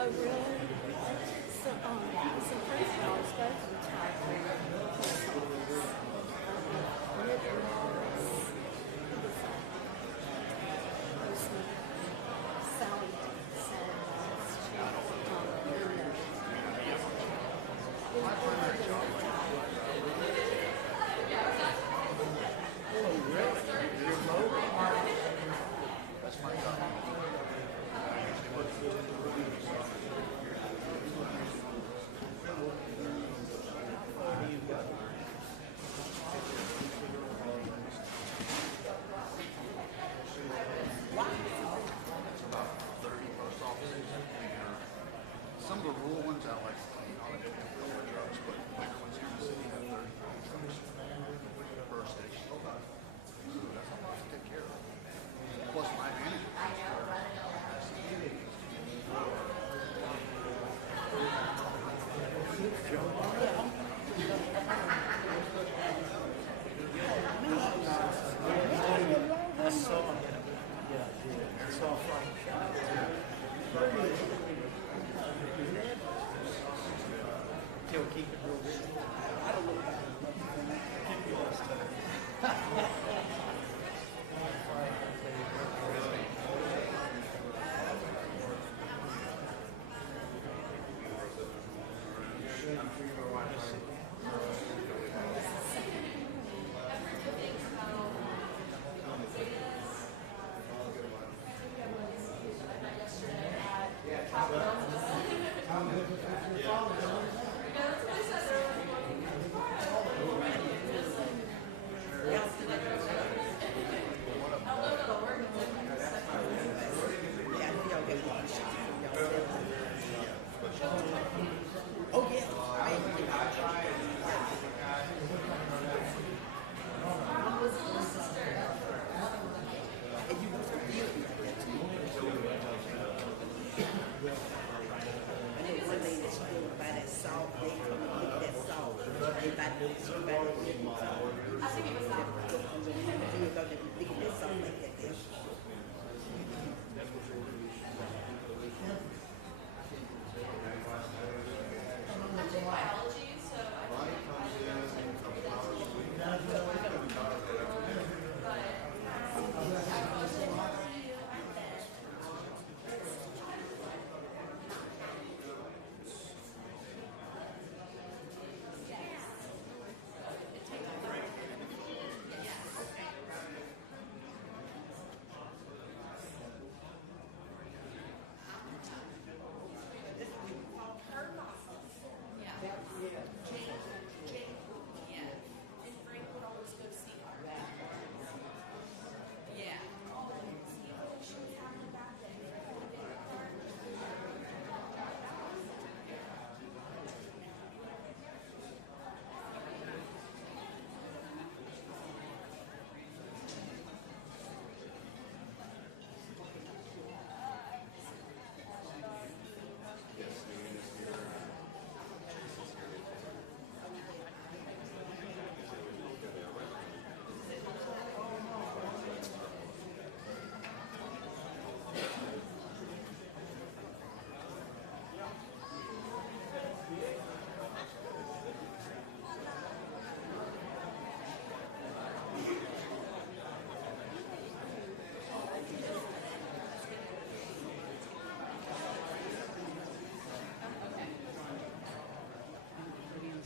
Oh, really? So, some friends of ours both retired from the post office. Nick Morris, Sally Sanders, That's my job. It's about 30 post offices. Some of the rural ones out like all the different filler trucks, but the bigger ones here in the city have 30 trucks per station. So that's a lot to take care of. Plus my manager. I saw him. Yeah, I saw from. He'll keep it real good. I don't know about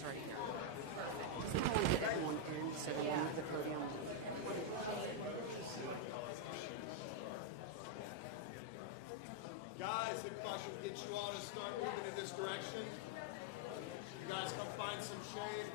right here. Perfect. I want to get everyone in so they move the podium. Guys, if I should get you all to start moving in this direction, you guys come find some shade.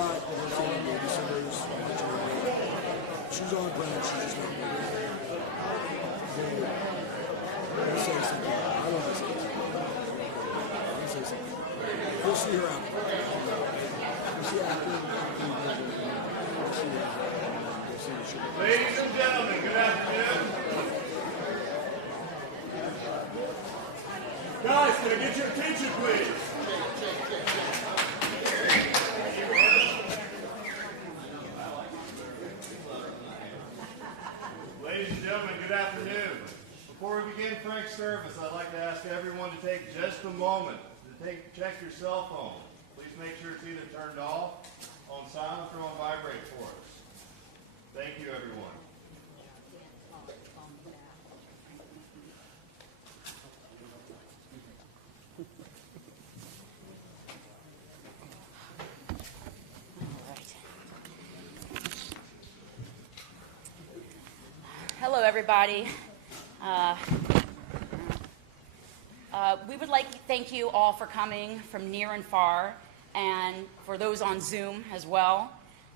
got her family babysitters. She's on ground. She's just not moving. Let me say something. I want to say something. Let me say something. We'll see her out. We'll see her out. Ladies and gentlemen, good afternoon. Guys, can I get your attention, please? Ladies and gentlemen, good afternoon. Before we begin Frank's service, I'd like to ask everyone to take just a moment to check your cell phone. Please make sure it's either turned off, on silent, or on vibrate for us. Thank you, everyone. Hello, everybody. We would like to thank you all for coming from near and far, and for those on Zoom as well.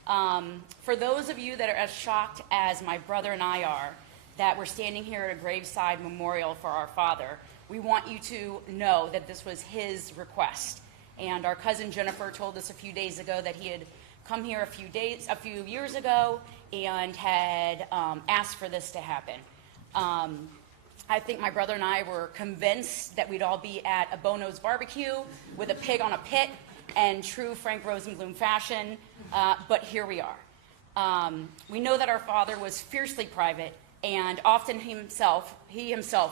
For those of you that are as shocked as my brother and I are that we're standing here at a graveside memorial for our father, we want you to know that this was his request. And our cousin Jennifer told us a few days ago that he had come here a few years ago and had asked for this to happen. I think my brother and I were convinced that we'd all be at a Bono's barbecue with a pig on a pit and true Frank Rosenblum fashion, but here we are. We know that our father was fiercely private, and often he himself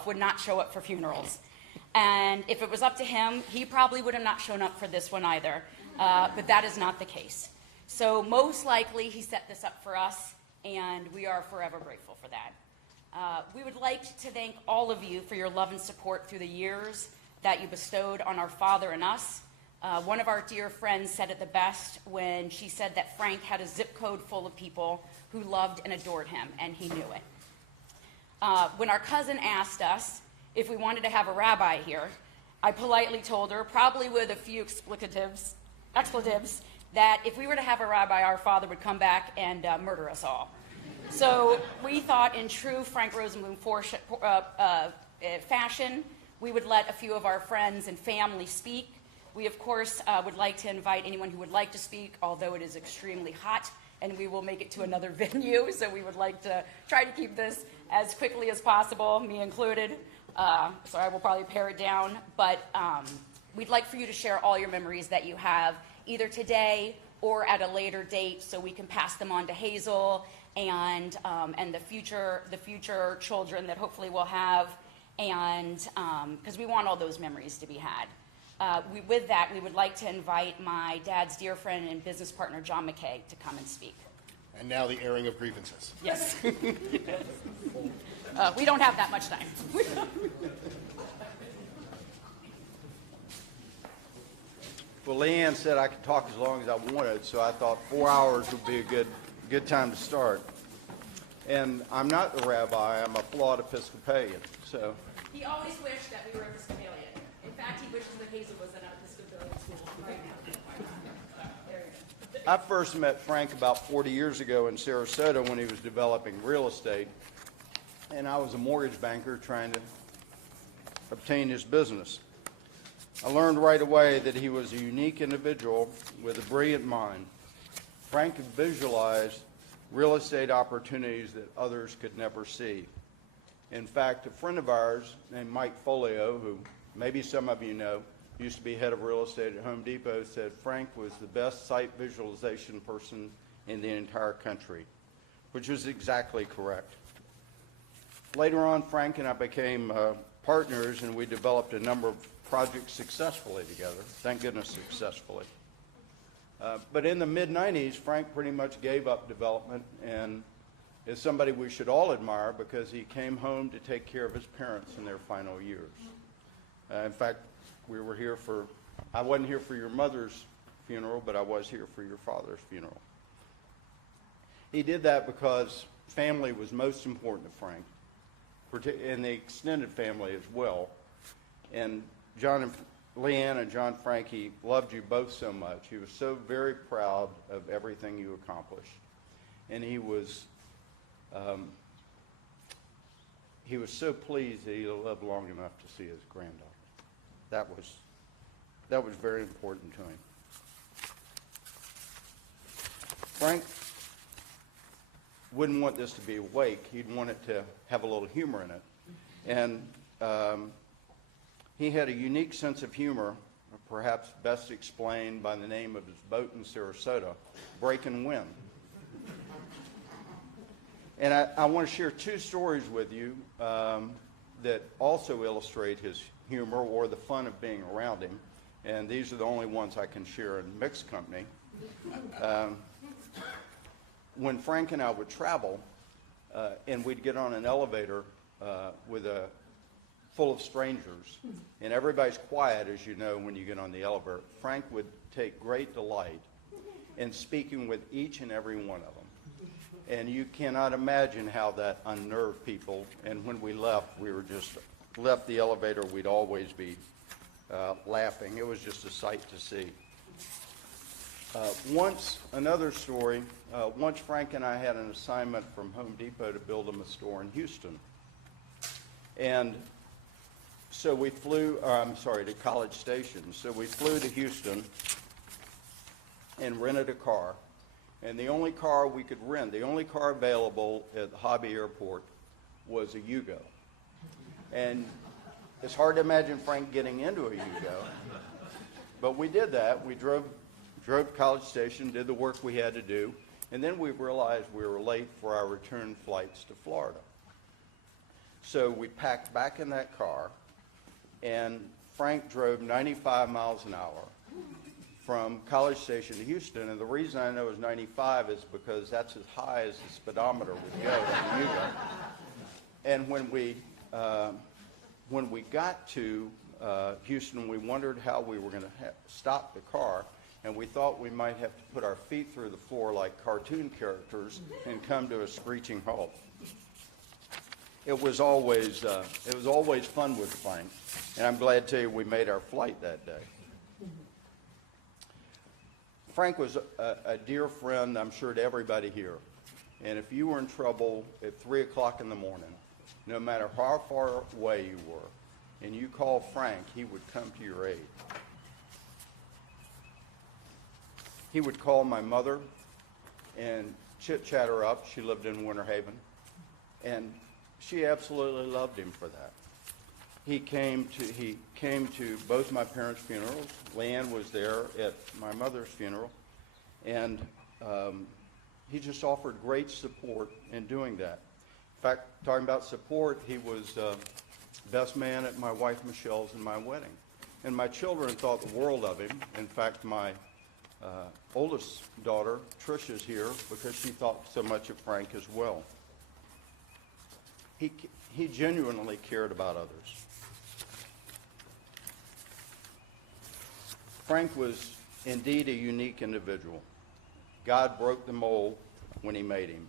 would not show up for funerals. And if it was up to him, he probably would have not shown up for this one either, but that is not the case. So most likely he set this up for us, and we are forever grateful for that. We would like to thank all of you for your love and support through the years that you bestowed on our father and us. One of our dear friends said it the best when she said that Frank had a zip code full of people who loved and adored him, and he knew it. When our cousin asked us if we wanted to have a rabbi here, I politely told her, probably with a few expletives, that if we were to have a rabbi, our father would come back and murder us all. So we thought, in true Frank Rosenblum fashion, we would let a few of our friends and family speak. We, of course, would like to invite anyone who would like to speak, although it is extremely hot, and we will make it to another venue, so we would like to try to keep this as quickly as possible, me included, so I will probably pare it down. But we'd like for you to share all your memories that you have, either today or at a later date, so we can pass them on to Hazel and the future children that hopefully we'll have, and because we want all those memories to be had. With that, we would like to invite my dad's dear friend and business partner, John McKay, to come and speak. And now the airing of grievances. Yes. We don't have that much time. Well, Leanne said I could talk as long as I wanted, so I thought 4 hours would be a good time to start. And I'm not the rabbi, I'm a flawed Episcopalian, so. He always wished that we were Episcopalian. In fact, he wishes that Hazel was in an Episcopalian school right now. There you go. I first met Frank about 40 years ago in Sarasota when he was developing real estate, and I was a mortgage banker trying to obtain his business. I learned right away that he was a unique individual with a brilliant mind. Frank could visualize real estate opportunities that others could never see. In fact, a friend of ours named Mike Folio, who maybe some of you know, used to be head of real estate at Home Depot, said Frank was the best site visualization person in the entire country, which was exactly correct. Later on, Frank and I became partners, and we developed a number of projects successfully together, thank goodness successfully. But in the mid-90s, Frank pretty much gave up development and is somebody we should all admire because he came home to take care of his parents in their final years. In fact, we were here I wasn't here for your mother's funeral, but I was here for your father's funeral. He did that because family was most important to Frank, and the extended family as well. And John Leanne and John Frankie loved you both so much. He was so very proud of everything you accomplished. And he was so pleased that he lived long enough to see his granddaughter. That was very important to him. Frank wouldn't want this to be a wake. He'd want it to have a little humor in it. And he had a unique sense of humor, perhaps best explained by the name of his boat in Sarasota, Breakin' Wind. And I want to share two stories with you that also illustrate his humor or the fun of being around him. And these are the only ones I can share in mixed company. When Frank and I would travel, and we'd get on an elevator full of strangers, and everybody's quiet, as you know, when you get on the elevator, Frank would take great delight in speaking with each and every one of them. And you cannot imagine how that unnerved people. And when we left the elevator, we'd always be laughing. It was just a sight to see. Another story, once Frank and I had an assignment from Home Depot to build him a store in Houston. And so we flew, to College Station. So we flew to Houston and rented a car. And the only car we could rent, the only car available at the Hobby Airport was a Yugo. And it's hard to imagine Frank getting into a Yugo. But we did that. We drove to College Station, did the work we had to do, and then we realized we were late for our return flights to Florida. So we packed back in that car, and Frank drove 95 miles an hour from College Station to Houston. And the reason I know it was 95 is because that's as high as the speedometer would go in the Yugo. And when we got to Houston, we wondered how we were going to stop the car, and we thought we might have to put our feet through the floor like cartoon characters and come to a screeching halt. It was always fun with Frank, and I'm glad to tell you we made our flight that day. Frank was a dear friend, I'm sure, to everybody here. And if you were in trouble at 3 o'clock in the morning, no matter how far away you were, and you called Frank, he would come to your aid. He would call my mother and chit-chat her up. She lived in Winter Haven. And she absolutely loved him for that. He came to both my parents' funerals. Leanne was there at my mother's funeral. And he just offered great support in doing that. In fact, talking about support, he was best man at my wife Michelle's and my wedding. And my children thought the world of him. In fact, my oldest daughter, Trisha's here because she thought so much of Frank as well. He genuinely cared about others. Frank was indeed a unique individual. God broke the mold when he made him.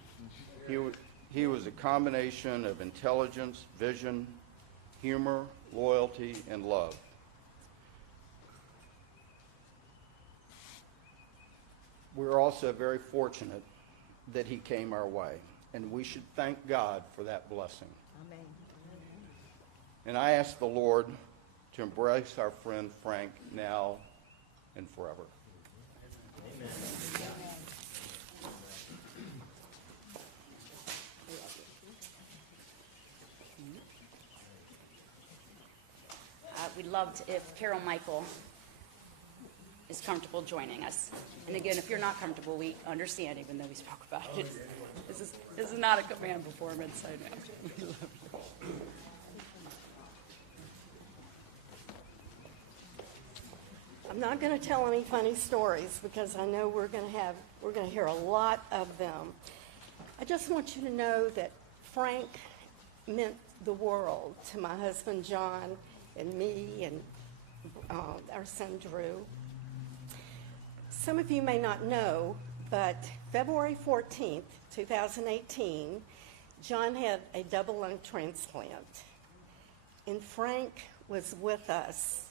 He was a combination of intelligence, vision, humor, loyalty, and love. We're also very fortunate that he came our way, and we should thank God for that blessing. Amen. And I ask the Lord to embrace our friend Frank now and forever. Amen. We'd love to, if Carol Michael is comfortable joining us. And again, if you're not comfortable, we understand, even though we spoke about it. This is not a command performance, I know. We love you. I'm not going to tell any funny stories because I know we're going to hear a lot of them. I just want you to know that Frank meant the world to my husband John and me and our son Drew. Some of you may not know, but February 14th, 2018, John had a double lung transplant. And Frank was with us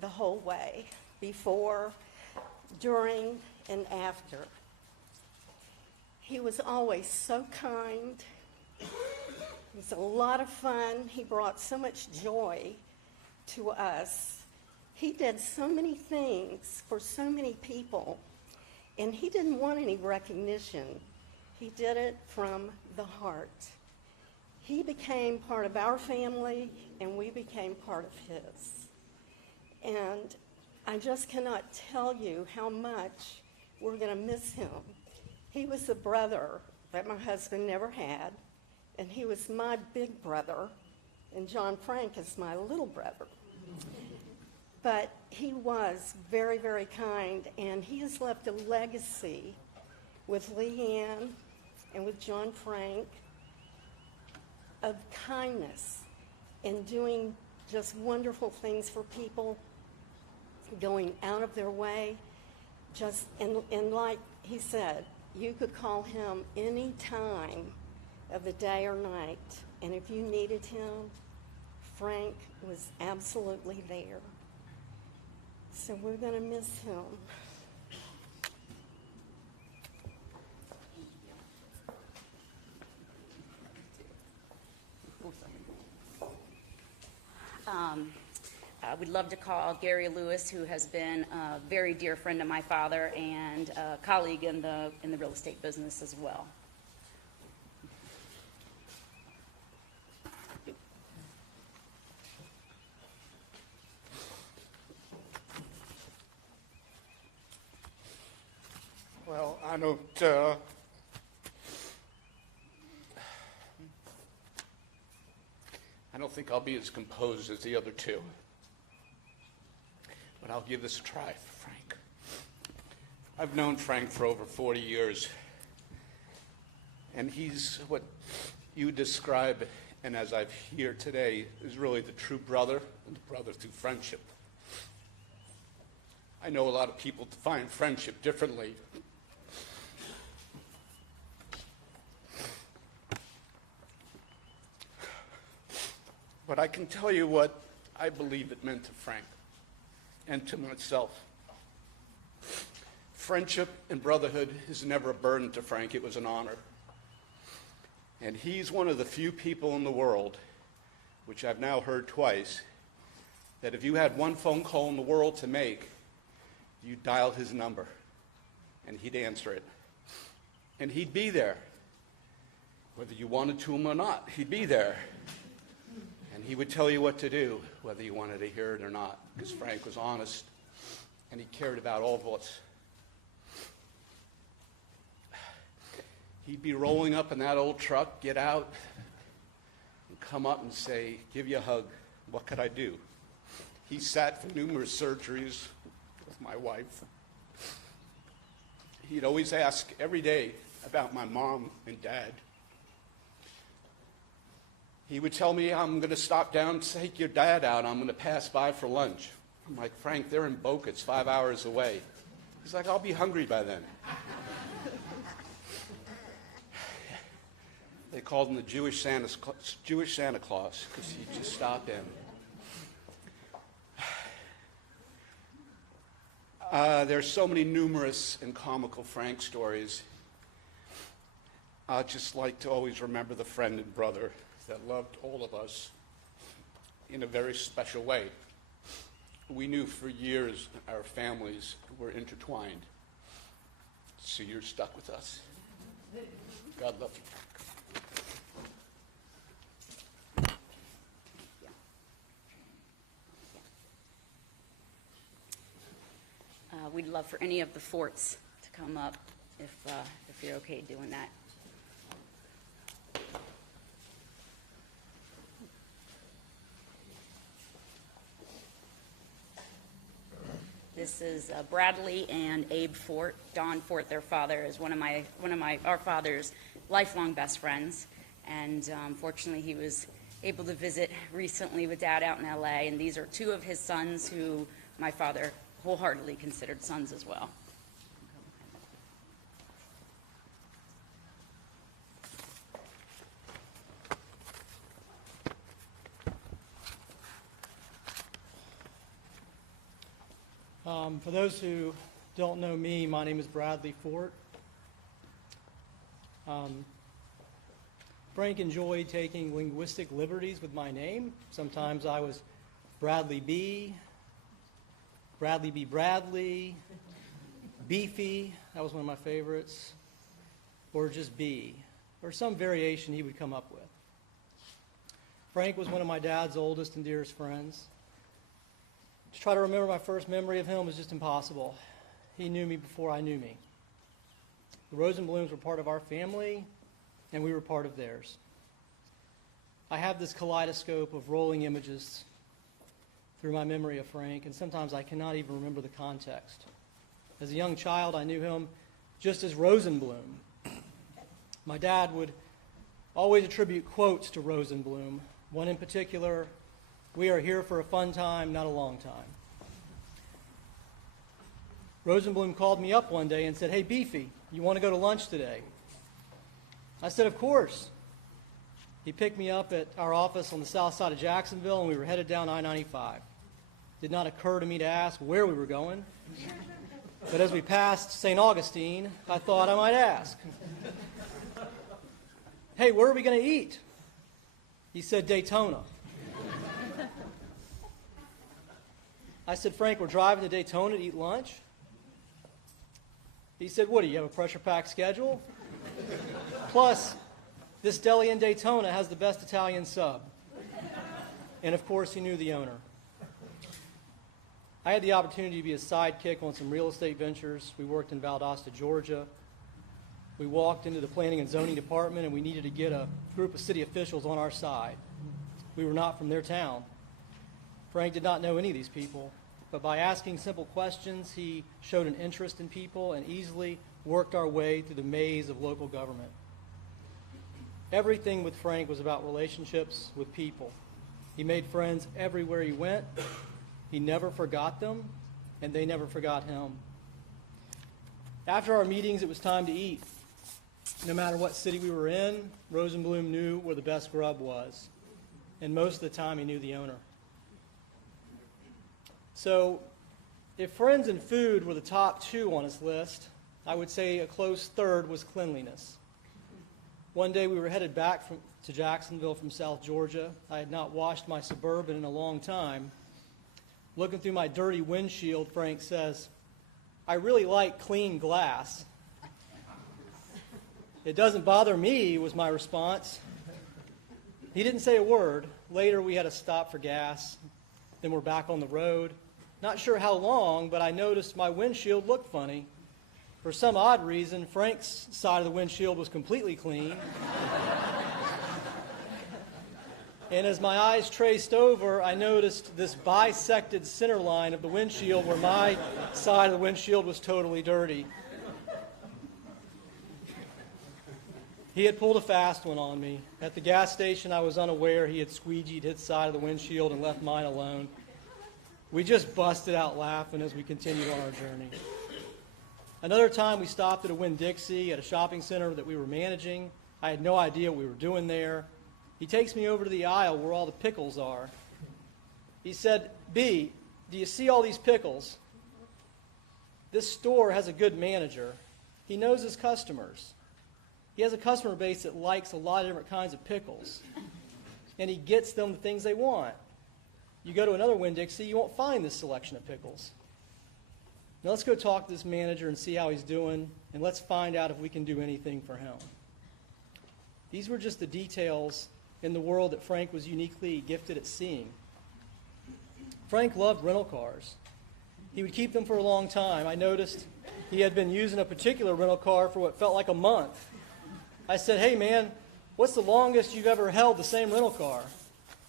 the whole way, before, during, and after. He was always so kind. It was a lot of fun. He brought so much joy to us. He did so many things for so many people, and he didn't want any recognition. He did it from the heart. He became part of our family, and we became part of his. And I just cannot tell you how much we're going to miss him. He was a brother that my husband never had, and he was my big brother, and John Frank is my little brother. But he was very, very kind, and he has left a legacy with Leanne and with John Frank of kindness and doing just wonderful things for people, going out of their way. Just and like he said, you could call him any time of the day or night, and if you needed him, Frank was absolutely there. So we're going to miss him. We'd love to call Gary Lewis, who has been a very dear friend of my father and a colleague in the real estate business as well. Well, I don't think I'll be as composed as the other two, but I'll give this a try for Frank. I've known Frank for over 40 years, and he's what you describe, and as I've here today, is really the true brother, and the brother through friendship. I know a lot of people define friendship differently. But I can tell you what I believe it meant to Frank and to myself. Friendship and brotherhood is never a burden to Frank. It was an honor. And he's one of the few people in the world, which I've now heard twice, that if you had one phone call in the world to make, you'd dial his number, and he'd answer it. And he'd be there. Whether you wanted to him or not, he'd be there. And he would tell you what to do, whether you wanted to hear it or not, because Frank was honest, and he cared about all of us. He'd be rolling up in that old truck, get out, and come up and say, give you a hug. What could I do? He sat for numerous surgeries with my wife. He'd always ask every day about my mom and dad. He would tell me, I'm going to stop down and take your dad out. I'm going to pass by for lunch. I'm like, Frank, they're in Boca. It's 5 hours away. He's like, I'll be hungry by then. They called him the Jewish Santa Claus because he'd just stop in. There's so many numerous and comical Frank stories. I'd just like to always remember the friend and brother that loved all of us in a very special way. We knew for years our families were intertwined. So you're stuck with us. God love you, Frank. We'd love for any of the forts to come up if you're okay doing that. This is Bradley and Abe Fort. Don Fort, their father, is one of our father's lifelong best friends, and fortunately he was able to visit recently with Dad out in LA, and these are two of his sons who my father wholeheartedly considered sons as well. For those who don't know me, my name is Bradley Fort. Frank enjoyed taking linguistic liberties with my name. Sometimes I was Bradley B, Bradley, Beefy, that was one of my favorites, or just B, or some variation he would come up with. Frank was one of my dad's oldest and dearest friends. To try to remember my first memory of him was just impossible. He knew me before I knew me. The Rosenblums were part of our family, and we were part of theirs. I have this kaleidoscope of rolling images through my memory of Frank, and sometimes I cannot even remember the context. As a young child, I knew him just as Rosenblum. My dad would always attribute quotes to Rosenblum. One in particular, "We are here for a fun time, not a long time." Rosenblum called me up one day and said, "Hey, Beefy, you want to go to lunch today?" I said, "Of course." He picked me up at our office on the south side of Jacksonville, and we were headed down I-95. Did not occur to me to ask where we were going, but as we passed St. Augustine, I thought I might ask. "Hey, where are we going to eat?" He said, "Daytona." I said, "Frank, we're driving to Daytona to eat lunch?" He said, "What, do you have a pressure-packed schedule? Plus, this deli in Daytona has the best Italian sub." And of course, he knew the owner. I had the opportunity to be a sidekick on some real estate ventures. We worked in Valdosta, Georgia. We walked into the planning and zoning department, and we needed to get a group of city officials on our side. We were not from their town. Frank did not know any of these people, but by asking simple questions, he showed an interest in people and easily worked our way through the maze of local government. Everything with Frank was about relationships with people. He made friends everywhere he went. He never forgot them, and they never forgot him. After our meetings, it was time to eat. No matter what city we were in, Rosenblum knew where the best grub was, and most of the time he knew the owner. So, if friends and food were the top two on his list, I would say a close third was cleanliness. One day we were headed back to Jacksonville from South Georgia. I had not washed my Suburban in a long time. Looking through my dirty windshield, Frank says, "I really like clean glass." "It doesn't bother me," was my response. He didn't say a word. Later we had to stop for gas. Then we're back on the road. Not sure how long, but I noticed my windshield looked funny. For some odd reason, Frank's side of the windshield was completely clean. And as my eyes traced over, I noticed this bisected center line of the windshield where my side of the windshield was totally dirty. He had pulled a fast one on me. At the gas station, I was unaware he had squeegeed his side of the windshield and left mine alone. We just busted out laughing as we continued on our journey. Another time, we stopped at a Winn-Dixie at a shopping center that we were managing. I had no idea what we were doing there. He takes me over to the aisle where all the pickles are. He said, "B, do you see all these pickles? This store has a good manager. He knows his customers. He has a customer base that likes a lot of different kinds of pickles, and he gets them the things they want. You go to another Winn-Dixie, you won't find this selection of pickles. Now let's go talk to this manager and see how he's doing, and let's find out if we can do anything for him." These were just the details in the world that Frank was uniquely gifted at seeing. Frank loved rental cars. He would keep them for a long time. I noticed he had been using a particular rental car for what felt like a month. I said, "Hey man, what's the longest you've ever held the same rental car?"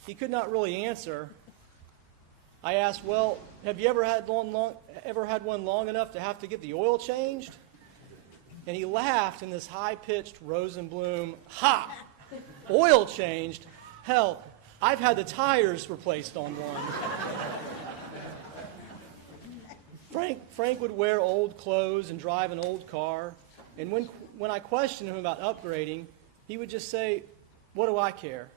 He could not really answer. I asked, "Well, have you ever had one long enough to have to get the oil changed?" And he laughed in this high-pitched Rosenblum, "Ha! Oil changed? Hell, I've had the tires replaced on one." Frank would wear old clothes and drive an old car. And when I questioned him about upgrading, he would just say, "What do I care?"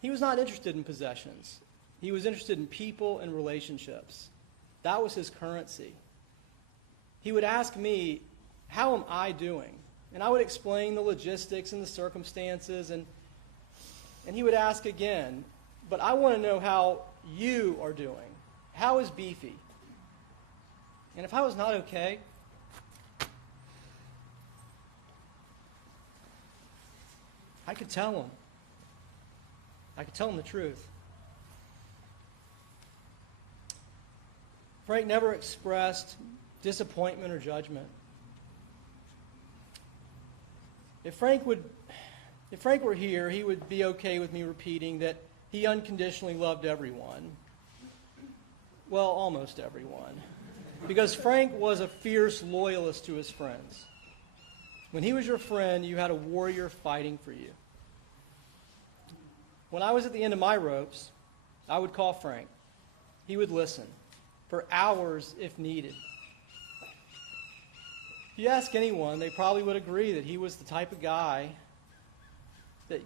He was not interested in possessions. He was interested in people and relationships. That was his currency. He would ask me, how am I doing? And I would explain the logistics and the circumstances, and he would ask again, but I want to know how you are doing. How is Beefy? And if I was not okay, I could tell him. I could tell him the truth. Frank never expressed disappointment or judgment. If Frank were here, he would be okay with me repeating that he unconditionally loved everyone. Well, almost everyone. Because Frank was a fierce loyalist to his friends. When he was your friend, you had a warrior fighting for you. When I was at the end of my ropes, I would call Frank. He would listen for hours if needed. If you ask anyone, they probably would agree that he was the type of guy that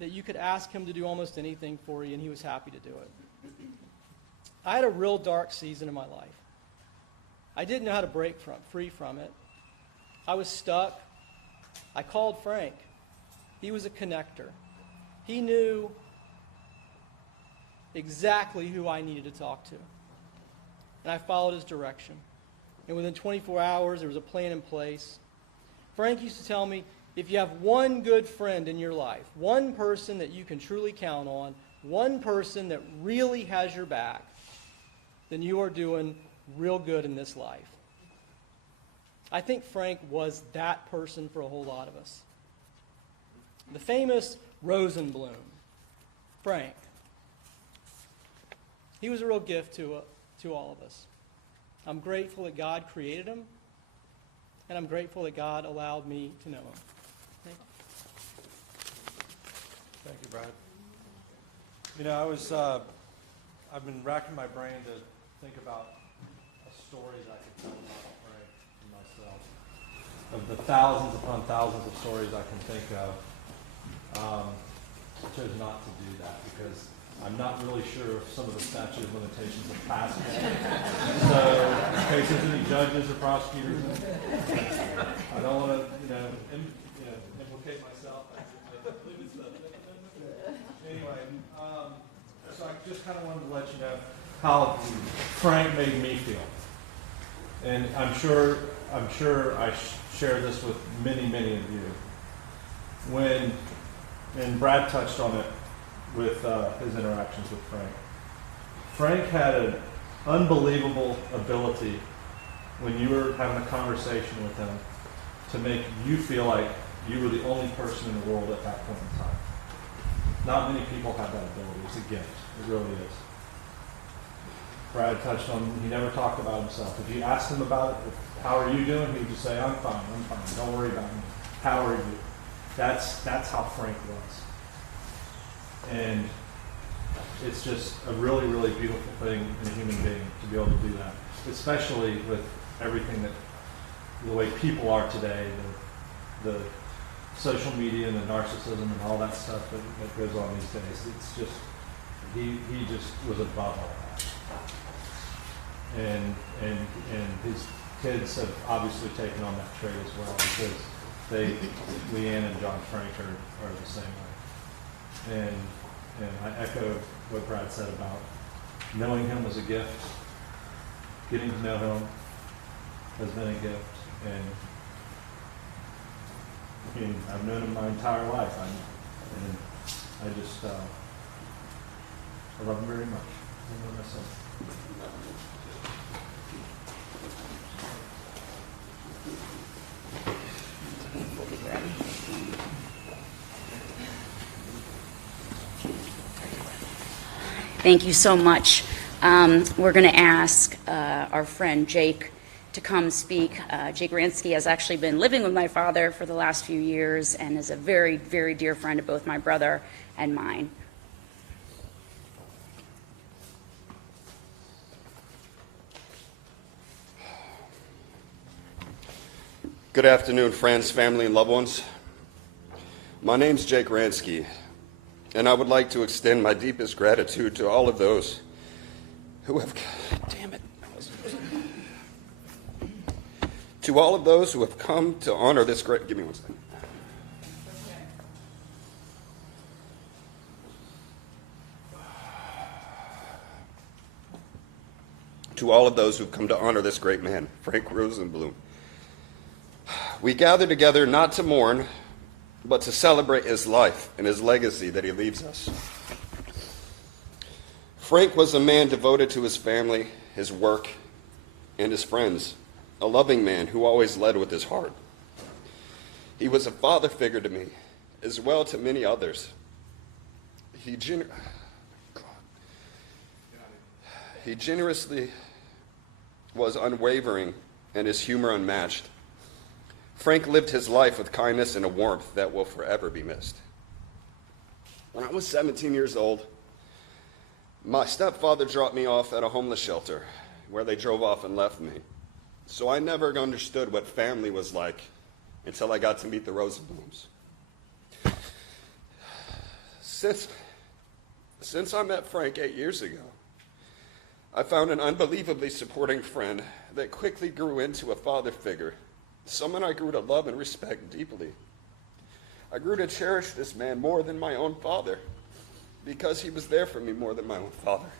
you could ask him to do almost anything for you, and he was happy to do it. I had a real dark season in my life. I didn't know how to break free from it. I was stuck. I called Frank. He was a connector. He knew exactly who I needed to talk to. And I followed his direction. And within 24 hours, there was a plan in place. Frank used to tell me, if you have one good friend in your life, one person that you can truly count on, one person that really has your back, then you are doing real good in this life. I think Frank was that person for a whole lot of us. The famous Rosenblum, Frank. He was a real gift to all of us. I'm grateful that God created him, and I'm grateful that God allowed me to know him. Thank you. Thank you, Brad. You know, I've been racking my brain to think about stories I could tell about Frank and myself. Of the thousands upon thousands of stories I can think of, I chose not to do that because I'm not really sure if some of the statute of limitations have passed yet. So, in case there's any judges or prosecutors, I don't want to, implicate myself. Anyway, so I just kind of wanted to let you know how Frank made me feel, and I'm sure I share this with many of you. And Brad touched on it with his interactions with Frank. Frank had an unbelievable ability when you were having a conversation with him to make you feel like you were the only person in the world at that point in time. Not many people have that ability. It's a gift. It really is. Brad touched on, he never talked about himself. If you asked him about it, how are you doing? He would just say, I'm fine. Don't worry about me. How are you? That's how Frank was. And it's just a really, really beautiful thing in a human being to be able to do that, especially with everything the way people are today, the social media and the narcissism and all that stuff that goes on these days. It's just, he just was above all that. And his kids have obviously taken on that trait as well, because Leanne and John Frank are the same way. And I echo what Brad said about knowing him was a gift. Getting to know him has been a gift. And I mean, I've known him my entire life. I love him very much. I love myself. Thank you so much. We're going to ask our friend Jake to come speak. Jake Ransky has actually been living with my father for the last few years and is a very, very dear friend of both my brother and mine. Good afternoon, friends, family, and loved ones. My name's Jake Ransky, and I would like to extend my deepest gratitude to all of those who have, damn it, I was To all of those who have come to honor this great, give me one second. To all of those who've come to honor this great man, Frank Rosenblum, we gather together not to mourn, but to celebrate his life and his legacy that he leaves us. Frank was a man devoted to his family, his work, and his friends, a loving man who always led with his heart. He was a father figure to me, as well to many others. He generously was unwavering and his humor unmatched. Frank lived his life with kindness and a warmth that will forever be missed. When I was 17 years old, my stepfather dropped me off at a homeless shelter where they drove off and left me. So I never understood what family was like until I got to meet the Rosenblums. Since I met Frank 8 years ago, I found an unbelievably supporting friend that quickly grew into a father figure, someone I grew to love and respect deeply. I grew to cherish this man more than my own father because he was there for me more than my own father,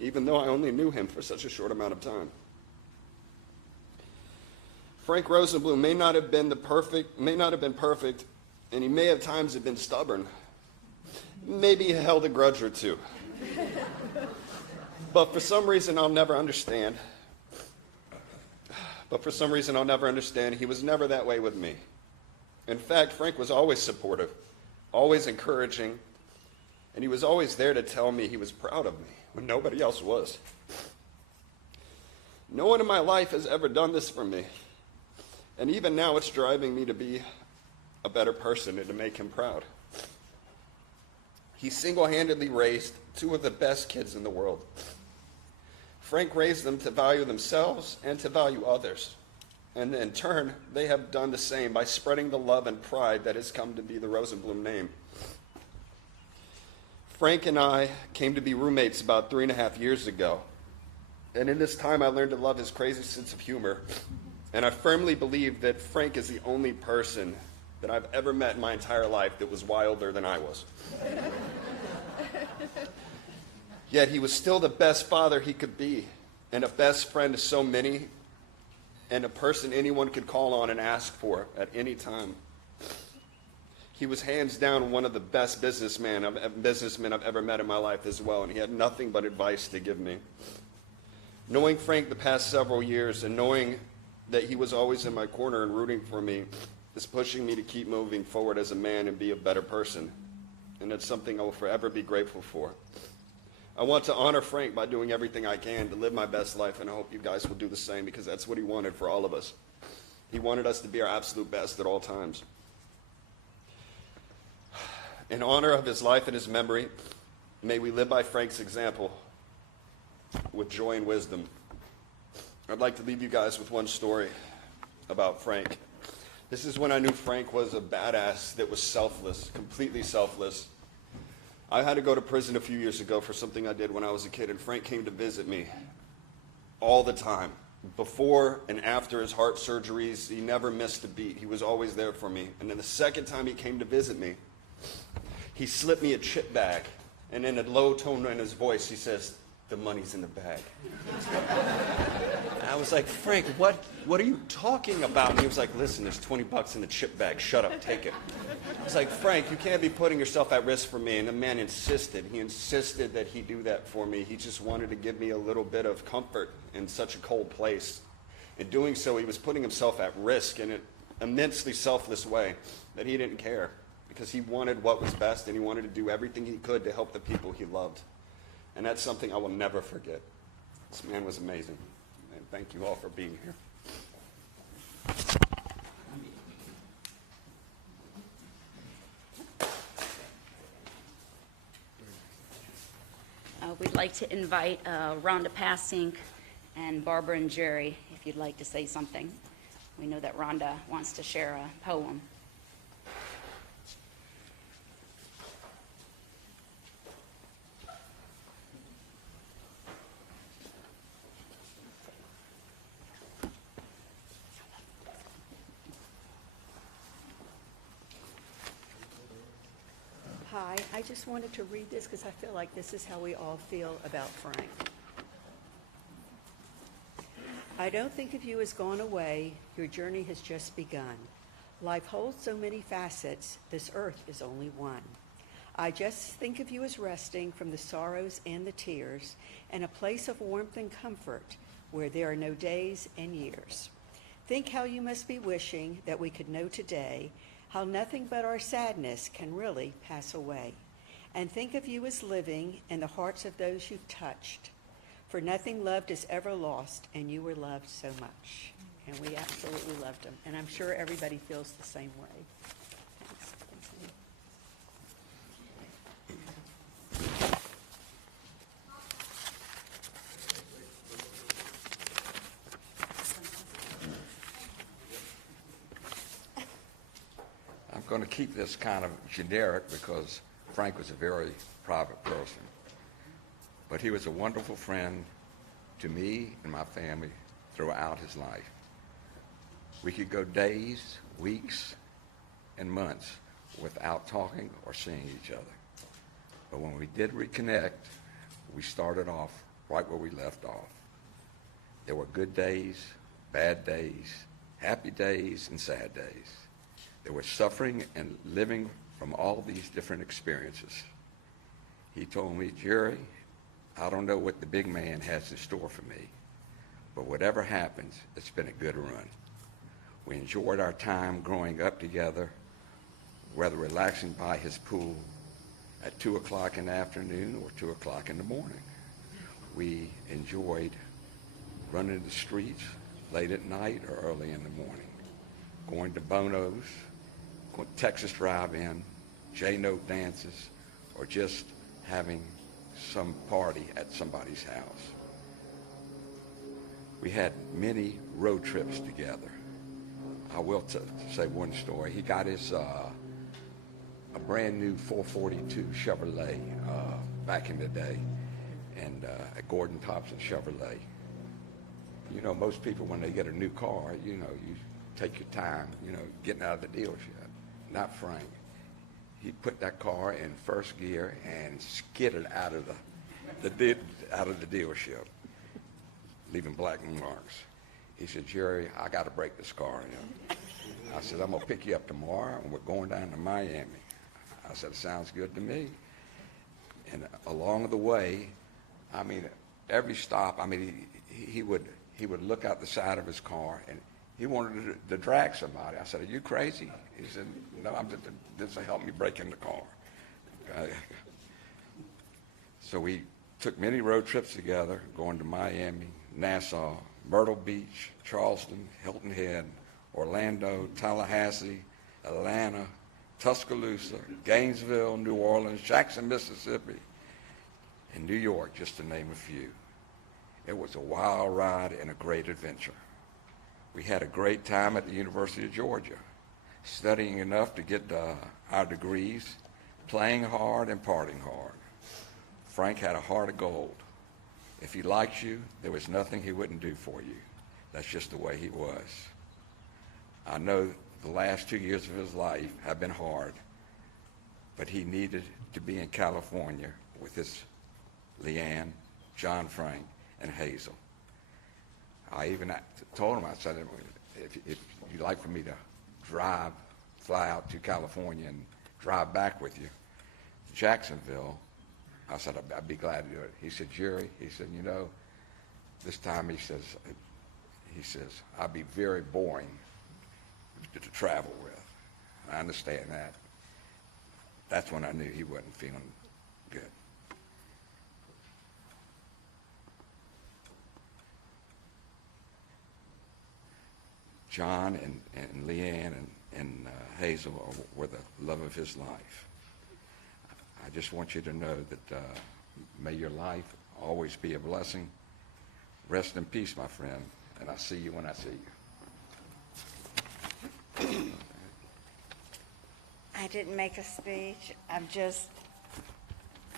even though I only knew him for such a short amount of time. Frank Rosenblum may not have been perfect, and he may at times have been stubborn. Maybe he held a grudge or two. But for some reason I'll never understand. He was never that way with me. In fact, Frank was always supportive, always encouraging, and he was always there to tell me he was proud of me when nobody else was. No one in my life has ever done this for me, and even now it's driving me to be a better person and to make him proud. He single-handedly raised two of the best kids in the world. Frank raised them to value themselves and to value others. And in turn, they have done the same by spreading the love and pride that has come to be the Rosenblum name. Frank and I came to be roommates about 3.5 years ago. And in this time, I learned to love his crazy sense of humor. And I firmly believe that Frank is the only person that I've ever met in my entire life that was wilder than I was. Yet he was still the best father he could be, and a best friend to so many, and a person anyone could call on and ask for at any time. He was hands down one of the best businessmen I've ever met in my life as well, and he had nothing but advice to give me. Knowing Frank the past several years and knowing that he was always in my corner and rooting for me is pushing me to keep moving forward as a man and be a better person. And it's something I will forever be grateful for. I want to honor Frank by doing everything I can to live my best life, and I hope you guys will do the same because that's what he wanted for all of us. He wanted us to be our absolute best at all times. In honor of his life and his memory, may we live by Frank's example with joy and wisdom. I'd like to leave you guys with one story about Frank. This is when I knew Frank was a badass that was selfless, completely selfless. I had to go to prison a few years ago for something I did when I was a kid, and Frank came to visit me all the time. Before and after his heart surgeries, he never missed a beat. He was always there for me. And then the second time he came to visit me, he slipped me a chip bag, and in a low tone in his voice, he says, "The money's in the bag." I was like, "Frank, what are you talking about?" And he was like, "Listen, there's $20 in the chip bag. Shut up, take it." I was like, "Frank, you can't be putting yourself at risk for me." And the man insisted. He insisted that he do that for me. He just wanted to give me a little bit of comfort in such a cold place. In doing so, he was putting himself at risk in an immensely selfless way that he didn't care because he wanted what was best and he wanted to do everything he could to help the people he loved. And that's something I will never forget. This man was amazing. And thank you all for being here. We'd like to invite Rhonda Passink and Barbara and Jerry, if you'd like to say something. We know that Rhonda wants to share a poem. Hi, I just wanted to read this because I feel like this is how we all feel about Frank. I don't think of you as gone away. Your journey has just begun. Life holds so many facets. This earth is only one. I just think of you as resting from the sorrows and the tears in a place of warmth and comfort where there are no days and years. Think how you must be wishing that we could know today how nothing but our sadness can really pass away. And think of you as living in the hearts of those you've touched. For nothing loved is ever lost, and you were loved so much. And we absolutely loved him. And I'm sure everybody feels the same way. Thanks. Thanks, Andy. I'm going to keep this kind of generic because Frank was a very private person. But he was a wonderful friend to me and my family throughout his life. We could go days, weeks, and months without talking or seeing each other. But when we did reconnect, we started off right where we left off. There were good days, bad days, happy days, and sad days. There was suffering and living from all these different experiences. He told me, Jerry, I don't know what the big man has in store for me, but whatever happens, it's been a good run. We enjoyed our time growing up together, whether relaxing by his pool at 2 o'clock in the afternoon or 2 o'clock in the morning. We enjoyed running the streets late at night or early in the morning, going to Bono's, going to Texas Drive-In, J-Note dances, or just having some party at somebody's house. We had many road trips together. I will say one story. He got his a brand new 442 Chevrolet back in the day, and at Gordon Thompson Chevrolet. You know, most people when they get a new car, you know, you take your time, you know, getting out of the dealership. Not Frank. He put that car in first gear and skidded out of the dealership, leaving black marks. He said, Jerry, I got to break this car in. I said, I'm going to pick you up tomorrow, and we're going down to Miami. I said, sounds good to me. And along the way, I mean, every stop, I mean, he would look out the side of his car, and he wanted to drag somebody. I said, are you crazy? He said, no, this will help me break in the car. So we took many road trips together, going to Miami, Nassau, Myrtle Beach, Charleston, Hilton Head, Orlando, Tallahassee, Atlanta, Tuscaloosa, Gainesville, New Orleans, Jackson, Mississippi, and New York, just to name a few. It was a wild ride and a great adventure. We had a great time at the University of Georgia, studying enough to get our degrees, playing hard and partying hard. Frank had a heart of gold. If he liked you, there was nothing he wouldn't do for you. That's just the way he was. I know the last 2 years of his life have been hard, but he needed to be in California with his Leanne, John Frank, and Hazel. I even told him, I said, if you'd like for me to fly out to California and drive back with you to Jacksonville, I said, I'd be glad to do it. He said, Jerry, he said, you know, this time he says, I'd be very boring to travel with. I understand that. That's when I knew he wasn't feeling good. John and Leanne and Hazel were the love of his life. I just want you to know that may your life always be a blessing. Rest in peace, my friend, and I'll see you when I see you. I didn't make a speech. I'm just,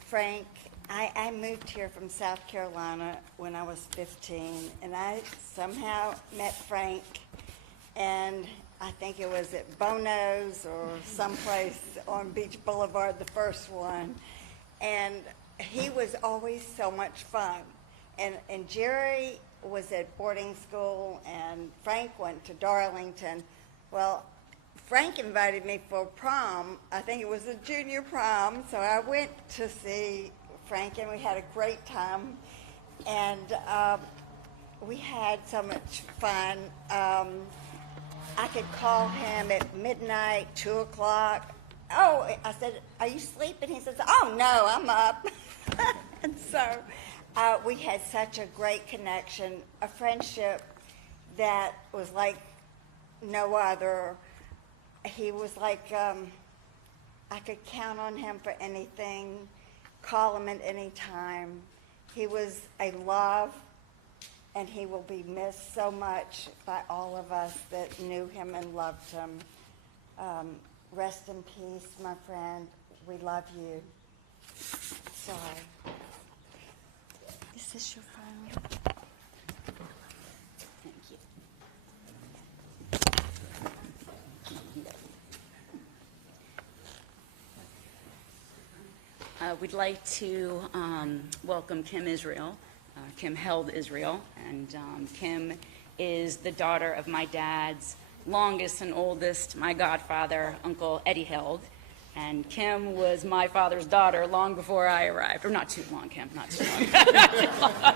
Frank, I moved here from South Carolina when I was 15, and I somehow met Frank, and I think it was at Bono's or someplace on Beach Boulevard, the first one. And he was always so much fun. And Jerry was at boarding school, and Frank went to Darlington. Well, Frank invited me for prom. I think it was a junior prom, so I went to see Frank, and we had a great time. And we had so much fun. I could call him at midnight, 2 o'clock. Oh, I said, "Are you sleeping?" He says, "Oh, no, I'm up." And so we had such a great connection, a friendship that was like no other. He was like, I could count on him for anything, call him at any time. He was a love, and he will be missed so much by all of us that knew him and loved him. Rest in peace, my friend. We love you. Sorry. Is this your phone? Thank you. We'd like to welcome Kim Israel. Kim held Israel, and Kim is the daughter of my dad's longest and oldest, my godfather, Uncle Eddie Held. And Kim was my father's daughter long before I arrived. Or not too long, Kim, not too long.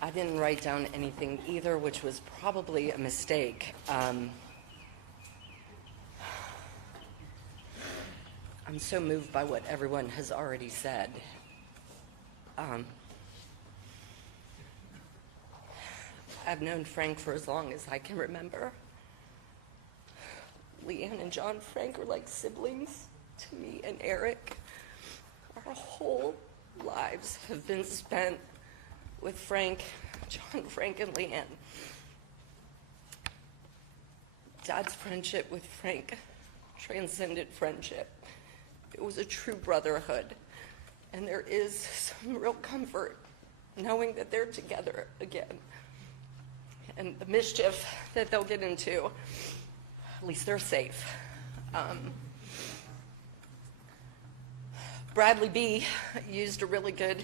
I didn't write down anything either, which was probably a mistake. I'm so moved by what everyone has already said. I've known Frank for as long as I can remember. Leanne and John Frank are like siblings to me and Eric. Our whole lives have been spent with Frank, John Frank, and Leanne. Dad's friendship with Frank transcended friendship. It was a true brotherhood, and there is some real comfort knowing that they're together again. And the mischief that they'll get into, at least they're safe. Bradley B. used a really good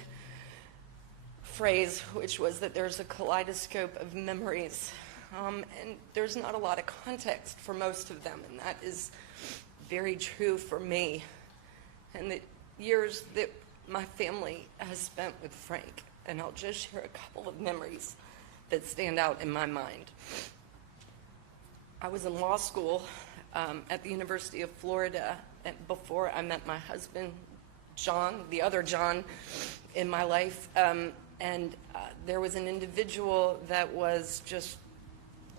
phrase, which was that there's a kaleidoscope of memories, and there's not a lot of context for most of them, and that is very true for me. And the years that my family has spent with Frank, and I'll just share a couple of memories that stand out in my mind. I was in law school at the University of Florida before I met my husband, John, the other John in my life, and there was an individual that was just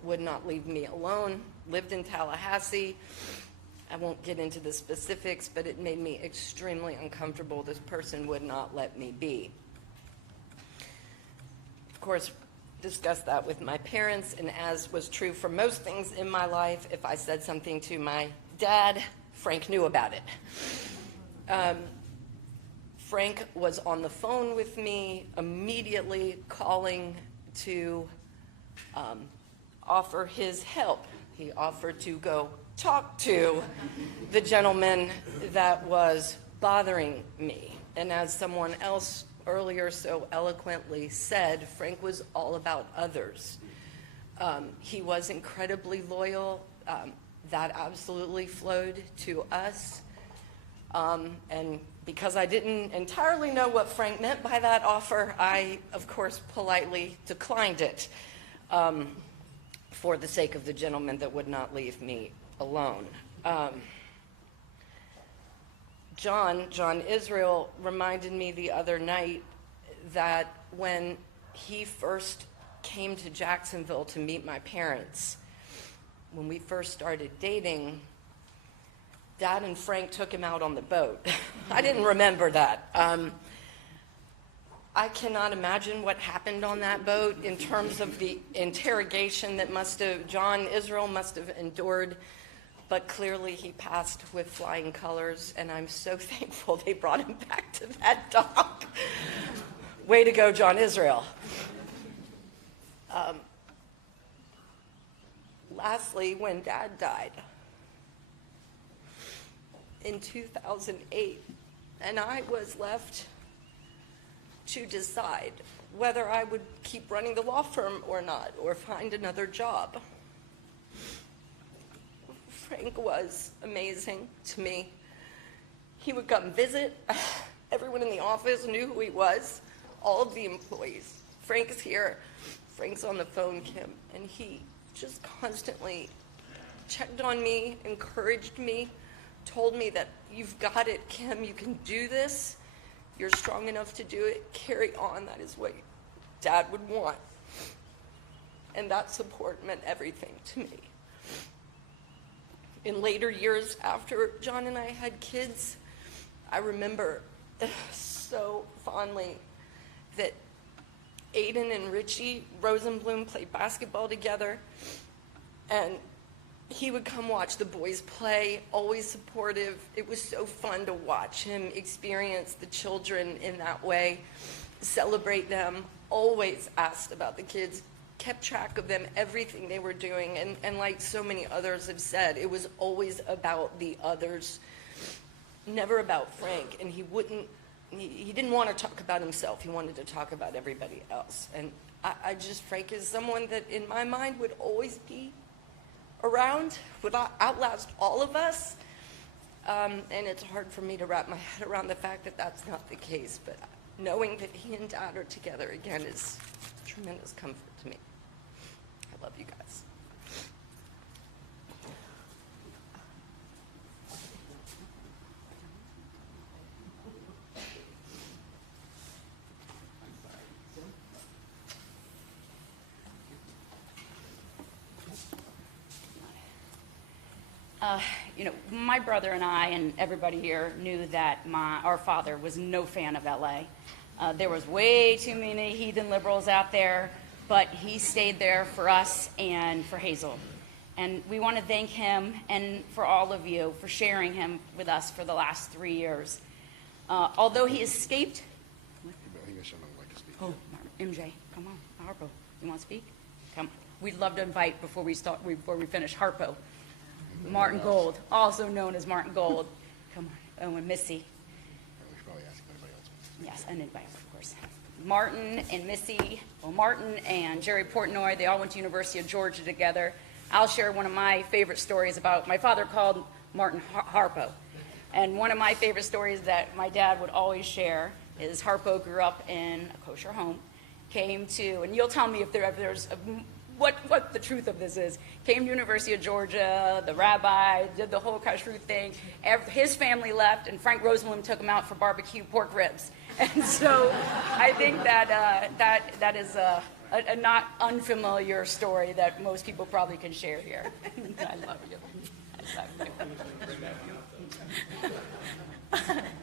would not leave me alone, lived in Tallahassee. I won't get into the specifics, but it made me extremely uncomfortable. This person would not let me be. Of course, discussed that with my parents, and as was true for most things in my life, if I said something to my dad, Frank knew about it. Frank was on the phone with me, immediately calling to offer his help. He offered to go talk to the gentleman that was bothering me. And as someone else earlier so eloquently said, Frank was all about others. He was incredibly loyal. That absolutely flowed to us. And because I didn't entirely know what Frank meant by that offer, I, of course, politely declined it for the sake of the gentleman that would not leave me alone. John Israel reminded me the other night that when he first came to Jacksonville to meet my parents, when we first started dating, Dad and Frank took him out on the boat. I didn't remember that. I cannot imagine what happened on that boat in terms of the interrogation that John Israel must have endured. But clearly he passed with flying colors, and I'm so thankful they brought him back to that dock. Way to go, John Israel. Lastly, when Dad died in 2008, and I was left to decide whether I would keep running the law firm or not, or find another job. Frank was amazing to me. He would come visit. Everyone in the office knew who he was, all of the employees. Frank is here. Frank's on the phone, Kim, and he just constantly checked on me, encouraged me, told me that you've got it, Kim, you can do this. You're strong enough to do it. Carry on. That is what Dad would want. And that support meant everything to me. In later years, after John and I had kids, I remember so fondly that Aiden and Richie Rosenblum played basketball together, and he would come watch the boys play, always supportive. It was so fun to watch him experience the children in that way, celebrate them, always asked about the kids, kept track of them, everything they were doing, and like so many others have said, it was always about the others, never about Frank, and he didn't want to talk about himself. He wanted to talk about everybody else. And I just, Frank is someone that in my mind would always be around, would outlast all of us. And it's hard for me to wrap my head around the fact that that's not the case. But knowing that he and Dad are together again is tremendous comfort to me. I love you guys. My brother and I and everybody here knew that our father was no fan of LA. There was way too many heathen liberals out there, but he stayed there for us and for Hazel. And we want to thank him and for all of you for sharing him with us for the last 3 years. Although he escaped... Oh, MJ, come on. Harpo, you want to speak? Come on. We'd love to invite before we finish Harpo. Martin Gold, also known as Martin Gold. Come on. Oh, and Missy. Yes, and anybody, of course. Martin and Missy, Martin and Jerry Portnoy, they all went to University of Georgia together. I'll share one of my favorite stories about, my father called Martin Harpo. And one of my favorite stories that my dad would always share is Harpo grew up in a kosher home, came to, and you'll tell me if there's what the truth of this is. Came to University of Georgia, the rabbi did the whole kashrut thing. His family left, and Frank Rosenblum took him out for barbecue pork ribs. And so I think that is a not unfamiliar story that most people probably can share here. I love you.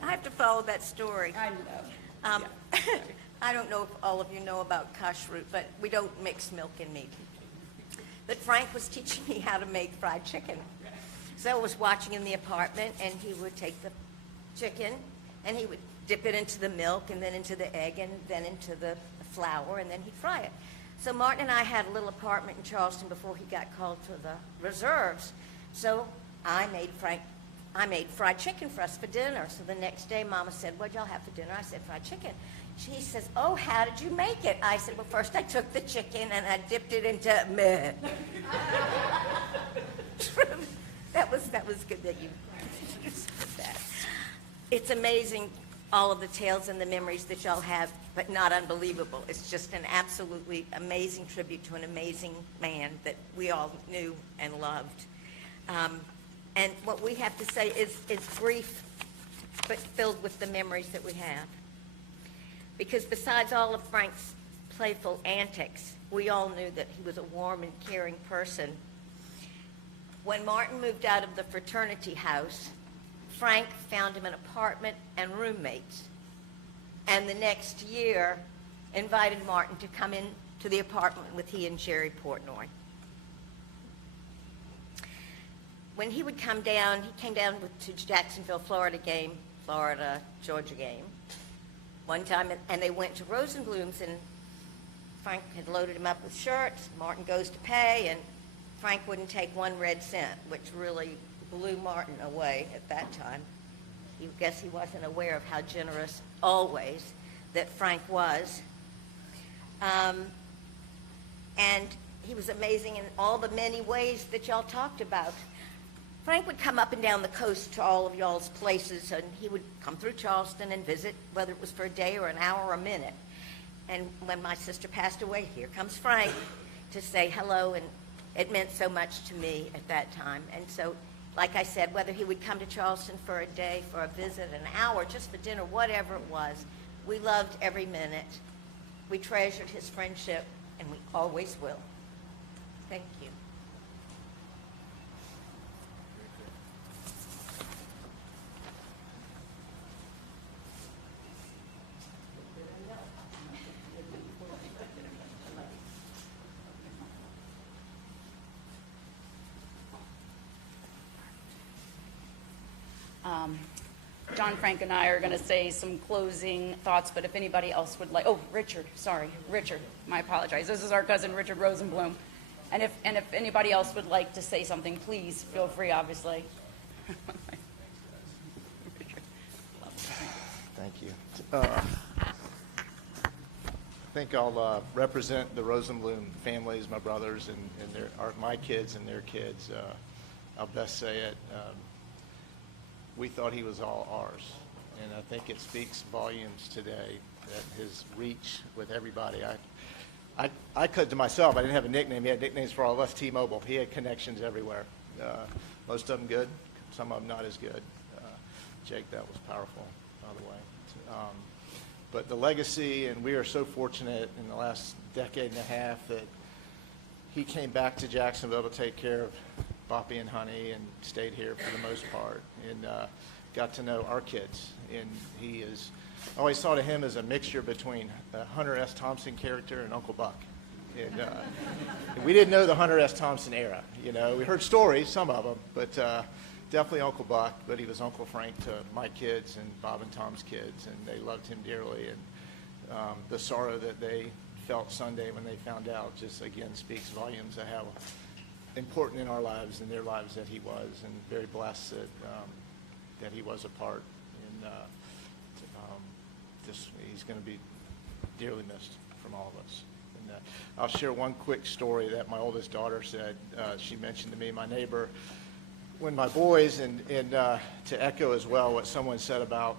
I have to follow that story. I know. I don't know if all of you know about kashrut, but we don't mix milk and meat. But Frank was teaching me how to make fried chicken. So I was watching in the apartment, and he would take the chicken, and he would dip it into the milk, and then into the egg, and then into the flour, and then he'd fry it. So Martin and I had a little apartment in Charleston before he got called to the reserves. So I made fried chicken for us for dinner. So the next day, Mama said, "What'd y'all have for dinner?" I said, "Fried chicken." She says, "Oh, how did you make it?" I said, "Well, first I took the chicken and I dipped it into meh." That was good that you said that. It's amazing, all of the tales and the memories that y'all have, but not unbelievable. It's just an absolutely amazing tribute to an amazing man that we all knew and loved. And what we have to say is brief, but filled with the memories that we have. Because besides all of Frank's playful antics, we all knew that he was a warm and caring person. When Martin moved out of the fraternity house, Frank found him an apartment and roommates. And the next year, invited Martin to come in to the apartment with he and Jerry Portnoy. When he would come down, he came down to Jacksonville, Florida, Georgia game one time, and they went to Rosenblum's, and Frank had loaded him up with shirts. Martin goes to pay, and Frank wouldn't take 1 red cent, which really blew Martin away at that time. I guess he wasn't aware of how generous always that Frank was. And he was amazing in all the many ways that y'all talked about. Frank would come up and down the coast to all of y'all's places, and he would come through Charleston and visit, whether it was for a day or an hour or a minute. And when my sister passed away, here comes Frank to say hello, and it meant so much to me at that time. And so, like I said, whether he would come to Charleston for a day, for a visit, an hour, just for dinner, whatever it was, we loved every minute. We treasured his friendship, and we always will. Thank you. John, Frank, and I are going to say some closing thoughts, but if anybody else would like, Richard, my apologies. This is our cousin, Richard Rosenblum. And if anybody else would like to say something, please feel free, obviously. Thank you. I think I'll represent the Rosenblum families, my brothers, and my kids and their kids. I'll best say it. We thought he was all ours, and I think it speaks volumes today that his reach with everybody. I could to myself. I didn't have a nickname. He had nicknames for all of us. T-Mobile. He had connections everywhere. Most of them good, some of them not as good. Jake, that was powerful, by the way. But the legacy, and we are so fortunate in the last decade and a half that he came back to Jacksonville to take care of Boppy and Honey and stayed here for the most part and got to know our kids. And he is, I always thought of him as a mixture between a Hunter S. Thompson character and Uncle Buck. And we didn't know the Hunter S. Thompson era. You know, we heard stories, some of them, but definitely Uncle Buck. But he was Uncle Frank to my kids and Bob and Tom's kids, and they loved him dearly. And the sorrow that they felt Sunday when they found out just, again, speaks volumes of how important in our lives and their lives that he was, and very blessed that he was a part. And he's going to be dearly missed from all of us. And I'll share one quick story that my oldest daughter said. She mentioned to me, my neighbor, when my boys, and to echo as well what someone said about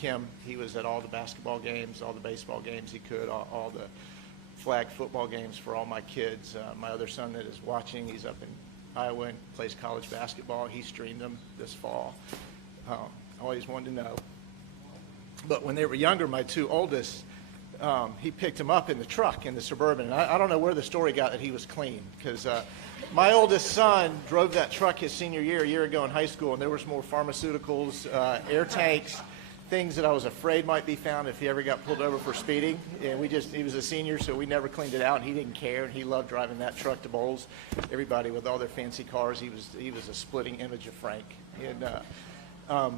Kim, he was at all the basketball games, all the baseball games he could, all the flag football games for all my kids. My other son that is watching, he's up in Iowa and plays college basketball. He streamed them this fall. Always wanted to know. But when they were younger, my 2 oldest, he picked them up in the truck in the Suburban. And I don't know where the story got that he was clean, because my oldest son drove that truck his senior year, a year ago in high school, and there was more pharmaceuticals, air tanks, things that I was afraid might be found if he ever got pulled over for speeding. And he was a senior, so we never cleaned it out, and he didn't care, and he loved driving that truck to bowls. Everybody with all their fancy cars, he was a splitting image of Frank. And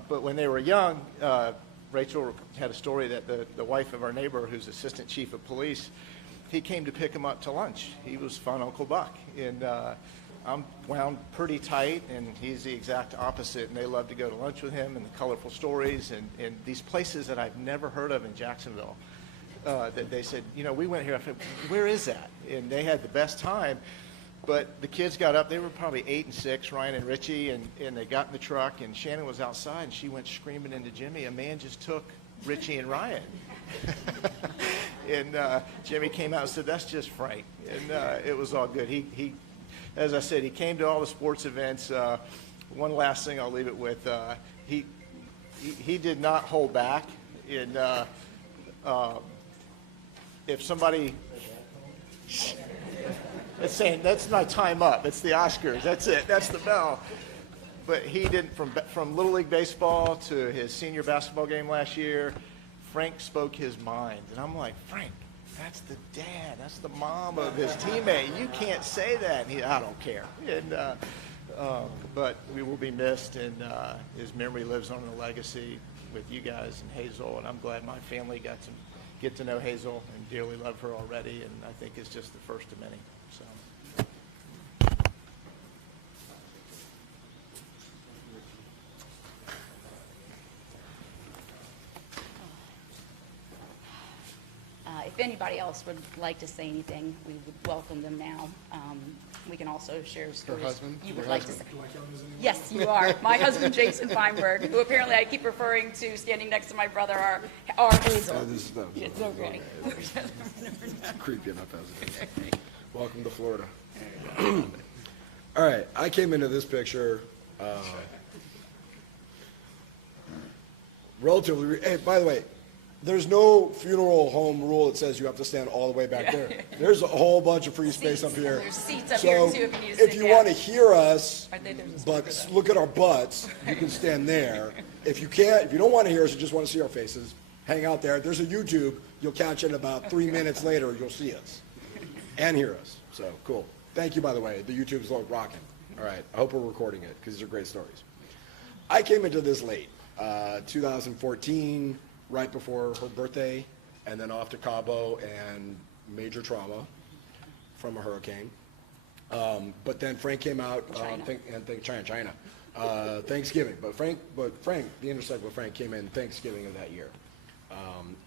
but when they were young, Rachel had a story that the wife of our neighbor, who's assistant chief of police, he came to pick him up to lunch. He was fun Uncle Buck. And I'm wound pretty tight, and he's the exact opposite, and they love to go to lunch with him and the colorful stories and these places that I've never heard of in Jacksonville. That they said, you know, we went here. I said, where is that? And they had the best time. But the kids got up. They were probably 8 and 6, Ryan and Richie, and they got in the truck, and Shannon was outside, and she went screaming into Jimmy. A man just took Richie and Ryan. And Jimmy came out and said, that's just Frank. And it was all good. He, as I said, he came to all the sports events. One last thing I'll leave it with. He did not hold back. And if somebody... It's saying, that's my time up. It's the Oscars. That's it. That's the bell. But he didn't, from Little League Baseball to his senior basketball game last year, Frank spoke his mind. And I'm like, Frank, that's the dad. That's the mom of his teammate. You can't say that. And I don't care. And, but we will be missed, and his memory lives on in a legacy with you guys and Hazel. And I'm glad my family got to get to know Hazel and dearly love her already, and I think it's just the first of many. So. If anybody else would like to say anything, we would welcome them now. We can also share stories husband? you Your would like to husband. say. Yes, you are. My husband, Jason Feinberg, who apparently I keep referring to standing next to my brother, our Hazel. It's okay. Creepy enough as it is. Welcome to Florida. All right, I came into this picture relatively. Hey, by the way, there's no funeral home rule that says you have to stand all the way back there. There's a whole bunch of free space up here. There's seats up So here too if you need to sit if you down. want to hear us, Right there, there's a but speaker, though. look at our butts, you can stand there. If you can't, if you don't want to hear us, you just want to see our faces, hang out there. There's a YouTube. You'll catch it about 3 minutes later. You'll see us and hear us. So cool. Thank you, by the way. The YouTube's rocking. All right. I hope we're recording it because these are great stories. I came into this late, 2014, right before her birthday, and then off to Cabo and major trauma from a hurricane. But then Frank came out, China. Thanksgiving. But Frank, the intersect with Frank came in Thanksgiving of that year.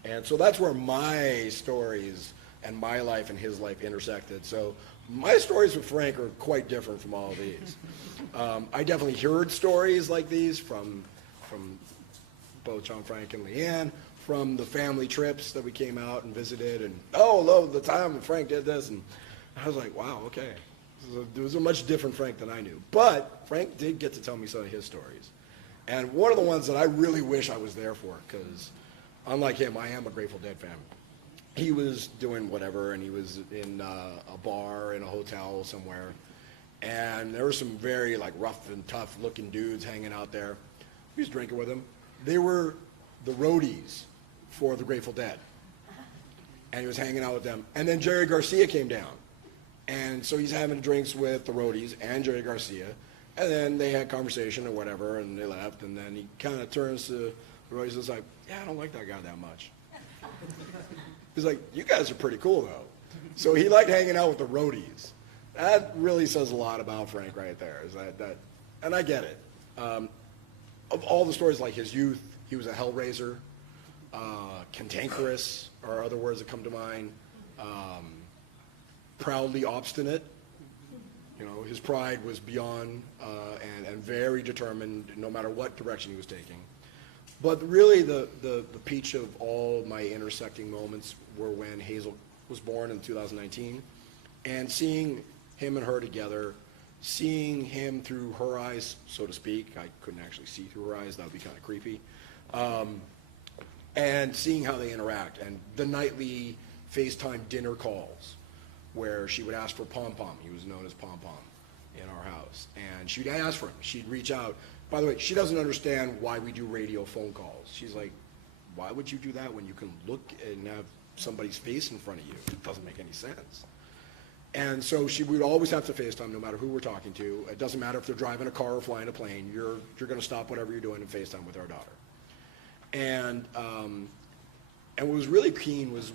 And so that's where my stories and my life and his life intersected. So my stories with Frank are quite different from all of these. I definitely heard stories like these from both John Frank and Leanne, from the family trips that we came out and visited, and the time when Frank did this, and I was like, wow, okay. It was a much different Frank than I knew. But Frank did get to tell me some of his stories. And one of the ones that I really wish I was there for, because unlike him, I am a Grateful Dead fan. He was doing whatever, and he was in a bar in a hotel somewhere, and there were some very rough and tough looking dudes hanging out there. He was drinking with him. They were the roadies for the Grateful Dead, and he was hanging out with them. And then Jerry Garcia came down, and so he's having drinks with the roadies and Jerry Garcia, and then they had conversation or whatever, and they left, and then he kind of turns to the roadies and is like, yeah, I don't like that guy that much. He's like, you guys are pretty cool, though. So he liked hanging out with the roadies. That really says a lot about Frank right there, is that and I get it. Of all the stories, like his youth, he was a hellraiser, cantankerous are other words that come to mind, proudly obstinate. His pride was beyond and very determined no matter what direction he was taking. But really the peach of all my intersecting moments were when Hazel was born in 2019, and seeing him and her together, seeing him through her eyes, so to speak. I couldn't actually see through her eyes. That would be kind of creepy. And seeing how they interact, and the nightly FaceTime dinner calls where she would ask for Pom Pom. He was known as Pom Pom in our house. And she'd ask for him. She'd reach out. By the way, she doesn't understand why we do radio phone calls. She's like, why would you do that when you can look and have somebody's face in front of you? It doesn't make any sense. And so she would always have to FaceTime no matter who we're talking to. It doesn't matter if they're driving a car or flying a plane. You're going to stop whatever you're doing and FaceTime with our daughter. And what was really keen was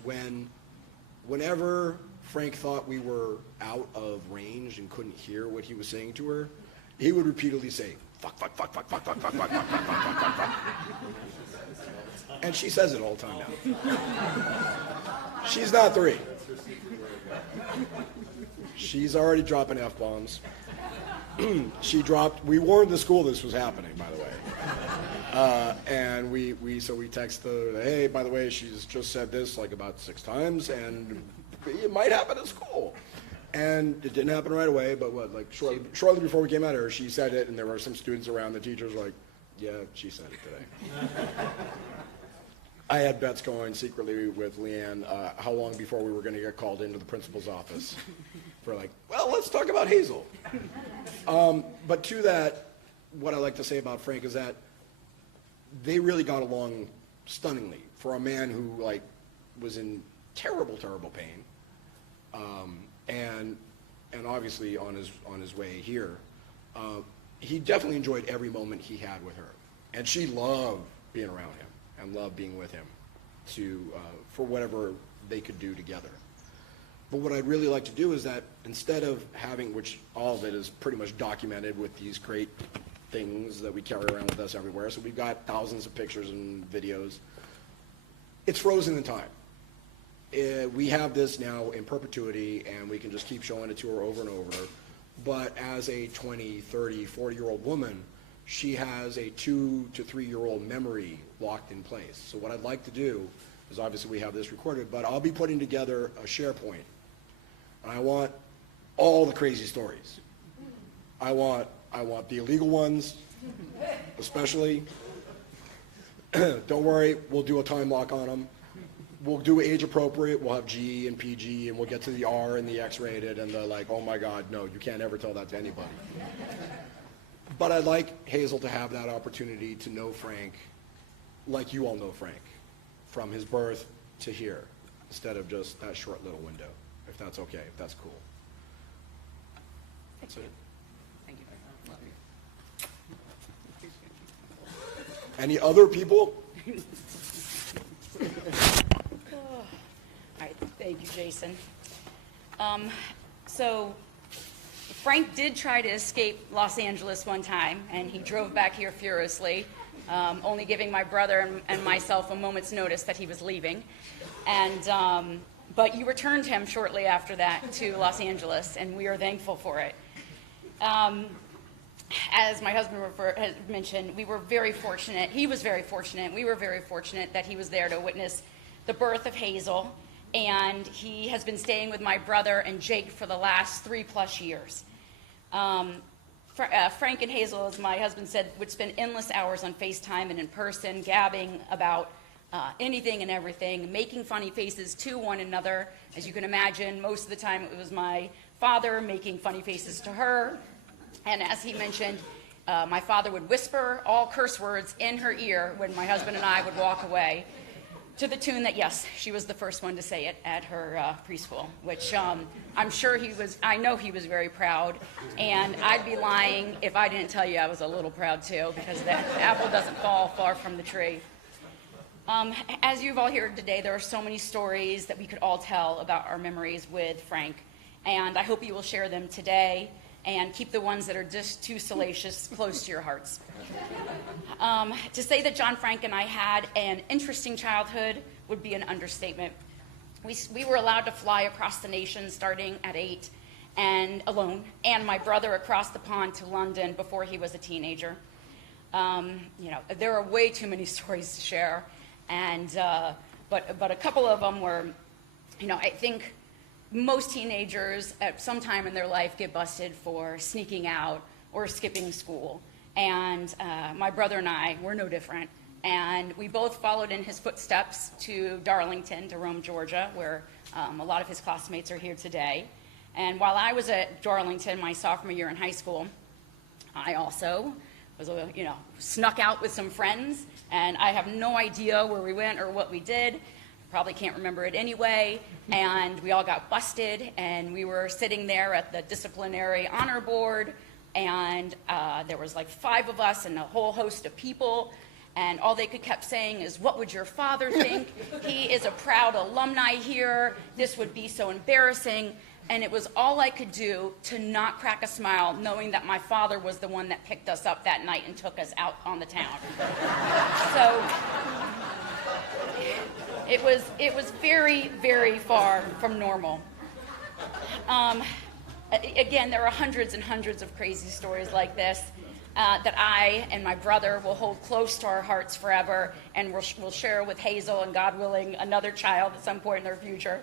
whenever Frank thought we were out of range and couldn't hear what he was saying to her, he would repeatedly say, fuck, fuck, fuck, fuck, fuck, fuck, fuck, fuck, fuck, fuck, fuck, fuck, fuck. And she says it all the time now. She's not 3. She's already dropping F-bombs. We warned the school this was happening, by the way. And we text her, hey, by the way, she's just said this about 6 times, and it might happen at school. And it didn't happen right away, but shortly before we came out here, she said it, and there were some students around. The teachers were like, yeah, she said it today. I had bets going secretly with Leanne how long before we were going to get called into the principal's office for let's talk about Hazel. But to that, what I like to say about Frank is that they really got along stunningly for a man who was in terrible, terrible pain. And obviously on his way here, he definitely enjoyed every moment he had with her, and she loved being around him and loved being with him. for whatever they could do together. But what I'd really like to do is that instead of having, which all of it is pretty much documented with these great things that we carry around with us everywhere, so we've got thousands of pictures and videos, it's frozen in time. We have this now in perpetuity, and we can just keep showing it to her over and over. But as a 20, 30, 40-year-old woman, she has a 2 to 3-year-old memory locked in place. So what I'd like to do is, obviously we have this recorded, but I'll be putting together a SharePoint. And I want all the crazy stories. I want the illegal ones, especially. Don't worry, we'll do a time lock on them. We'll do age appropriate. We'll have G and PG, and we'll get to the R and the X-rated, and they're like, oh my God, no, you can't ever tell that to anybody. But I'd like Hazel to have that opportunity to know Frank like you all know Frank, from his birth to here, instead of just that short little window, if that's okay, if that's cool. That's it. Thank you. Love you. Any other people? All right, thank you, Jason. So Frank did try to escape Los Angeles one time, and he drove back here furiously, only giving my brother and myself a moment's notice that he was leaving. And but you returned him shortly after that to Los Angeles, and we are thankful for it. As my husband has mentioned, we were very fortunate. He was very fortunate. We were very fortunate that he was there to witness the birth of Hazel, and he has been staying with my brother and Jake for the last 3+ years. Frank and Hazel, as my husband said, would spend endless hours on FaceTime and in person, gabbing about anything and everything, making funny faces to one another. As you can imagine, most of the time it was my father making funny faces to her. And as he mentioned, my father would whisper all curse words in her ear when my husband and I would walk away, to the tune that, yes, she was the first one to say it at her preschool, which I'm sure I know he was very proud. And I'd be lying if I didn't tell you I was a little proud too, because the apple doesn't fall far from the tree. As you've all heard today, there are so many stories that we could all tell about our memories with Frank. And I hope you will share them today, and keep the ones that are just too salacious close to your hearts. To say that John Frank and I had an interesting childhood would be an understatement. We were allowed to fly across the nation starting at 8 and alone, and my brother across the pond to London before he was a teenager. There are way too many stories to share, and but a couple of them were, I think most teenagers at some time in their life get busted for sneaking out or skipping school. And my brother and I were no different. And we both followed in his footsteps to Darlington, to Rome, Georgia, where a lot of his classmates are here today. And while I was at Darlington my sophomore year in high school, I also was, snuck out with some friends. And I have no idea where we went or what we did. Probably can't remember it anyway, and we all got busted, and we were sitting there at the disciplinary honor board, and there was like 5 of us and a whole host of people, and all they kept saying is, what would your father think? He is a proud alumni here. This would be so embarrassing. And it was all I could do to not crack a smile, knowing that my father was the one that picked us up that night and took us out on the town. So it was very, very far from normal. Again, there are hundreds and hundreds of crazy stories like this that I and my brother will hold close to our hearts forever, and we'll share with Hazel and, God willing, another child at some point in their future.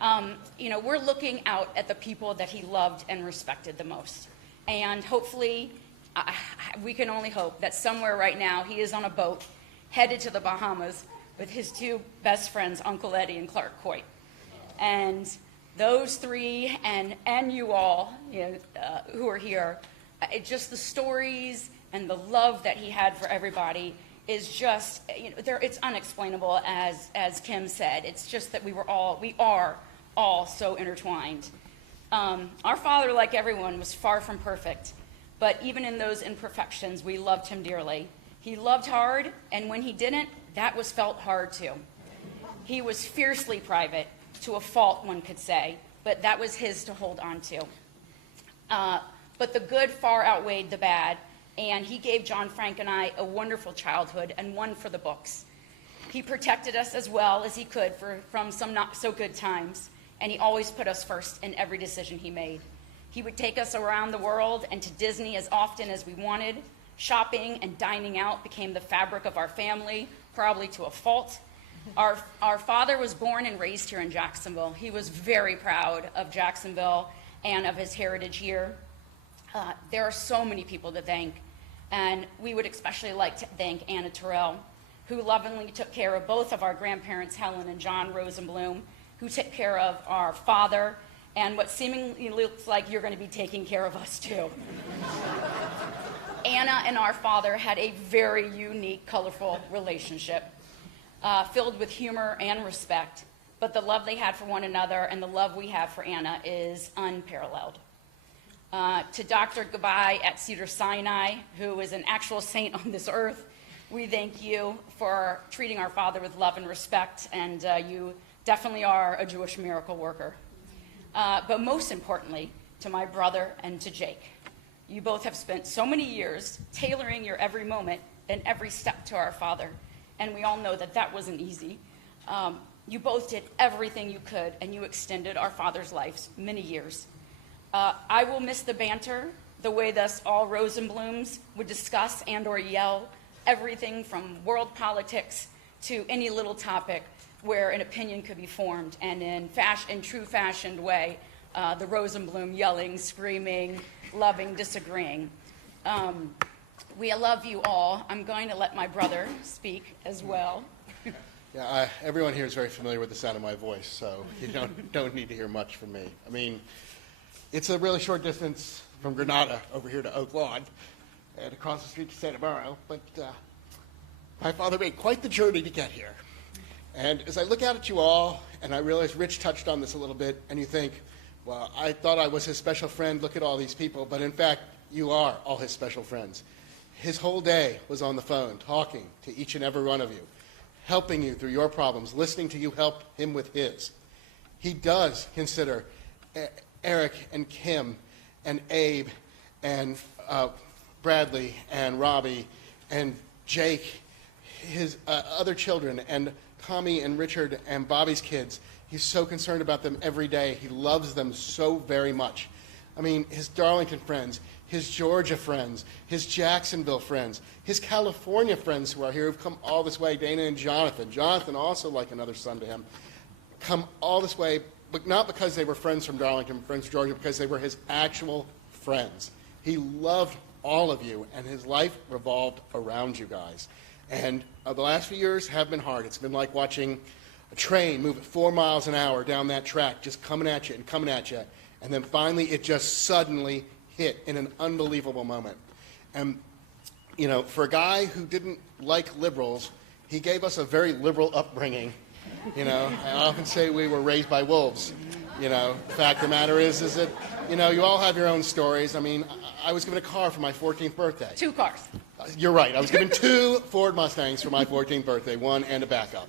We're looking out at the people that he loved and respected the most. And hopefully, we can only hope that somewhere right now he is on a boat headed to the Bahamas with his 2 best friends, Uncle Eddie and Clark Coit. And those 3 and you all who are here, just the stories and the love that he had for everybody is just, it's unexplainable, as Kim said. It's just that we are all so intertwined. Our father, like everyone, was far from perfect, but even in those imperfections, we loved him dearly. He loved hard, and when he didn't, that was felt hard too. He was fiercely private, to a fault, one could say, but that was his to hold on to. But the good far outweighed the bad, and he gave John, Frank, and I a wonderful childhood and one for the books. He protected us as well as he could from some not so good times, and he always put us first in every decision he made. He would take us around the world and to Disney as often as we wanted. Shopping and dining out became the fabric of our family, probably to a fault. Our father was born and raised here in Jacksonville. He was very proud of Jacksonville and of his heritage here. There are so many people to thank, and we would especially like to thank Anna Terrell, who lovingly took care of both of our grandparents, Helen and John Rosenblum, who took care of our father, and what seemingly looks like you're going to be taking care of us too. Anna and our father had a very unique, colorful relationship, filled with humor and respect, but the love they had for one another and the love we have for Anna is unparalleled. To Dr. Gabai at Cedars-Sinai, who is an actual saint on this earth, we thank you for treating our father with love and respect, and you definitely are a Jewish miracle worker. But most importantly, to my brother and to Jake. You both have spent so many years tailoring your every moment and every step to our father, and we all know that that wasn't easy. You both did everything you could, and you extended our father's lives many years. I will miss the banter, the way thus all Rosenblums would discuss and or yell everything from world politics to any little topic where an opinion could be formed, and in true fashioned way, the Rosenblum yelling, screaming, loving, disagreeing. We love you all. I'm going to let my brother speak as well. Yeah, everyone here is very familiar with the sound of my voice, so you don't need to hear much from me. I mean, it's a really short distance from Granada over here to Oak Lawn and across the street to Santa Maria, but my father made quite the journey to get here. And as I look out at you all, and I realize Rich touched on this a little bit, and you think, well, I thought I was his special friend, look at all these people, but in fact, you are all his special friends. His whole day was on the phone, talking to each and every one of you, helping you through your problems, listening to you help him with his. He does consider Eric and Kim and Abe and Bradley and Robbie and Jake, his other children, and Tommy and Richard and Bobby's kids. He's so concerned about them every day. He loves them so very much. I mean, his Darlington friends, his Georgia friends, his Jacksonville friends, his California friends who are here who've come all this way, Dana and Jonathan. Jonathan, also like another son to him, come all this way, but not because they were friends from Darlington, friends from Georgia, because they were his actual friends. He loved all of you, and his life revolved around you guys. And the last few years have been hard. It's been like watching a train move at 4 miles an hour down that track, just coming at you and coming at you. And then finally, it just suddenly hit in an unbelievable moment. And, you know, for a guy who didn't like liberals, he gave us a very liberal upbringing. You know, I often say we were raised by wolves. You know, the fact of the matter is that, you know, you all have your own stories. I mean, I was given a car for my 14th birthday. 2 cars. You're right. I was given 2 Ford Mustangs for my 14th birthday, one and a backup.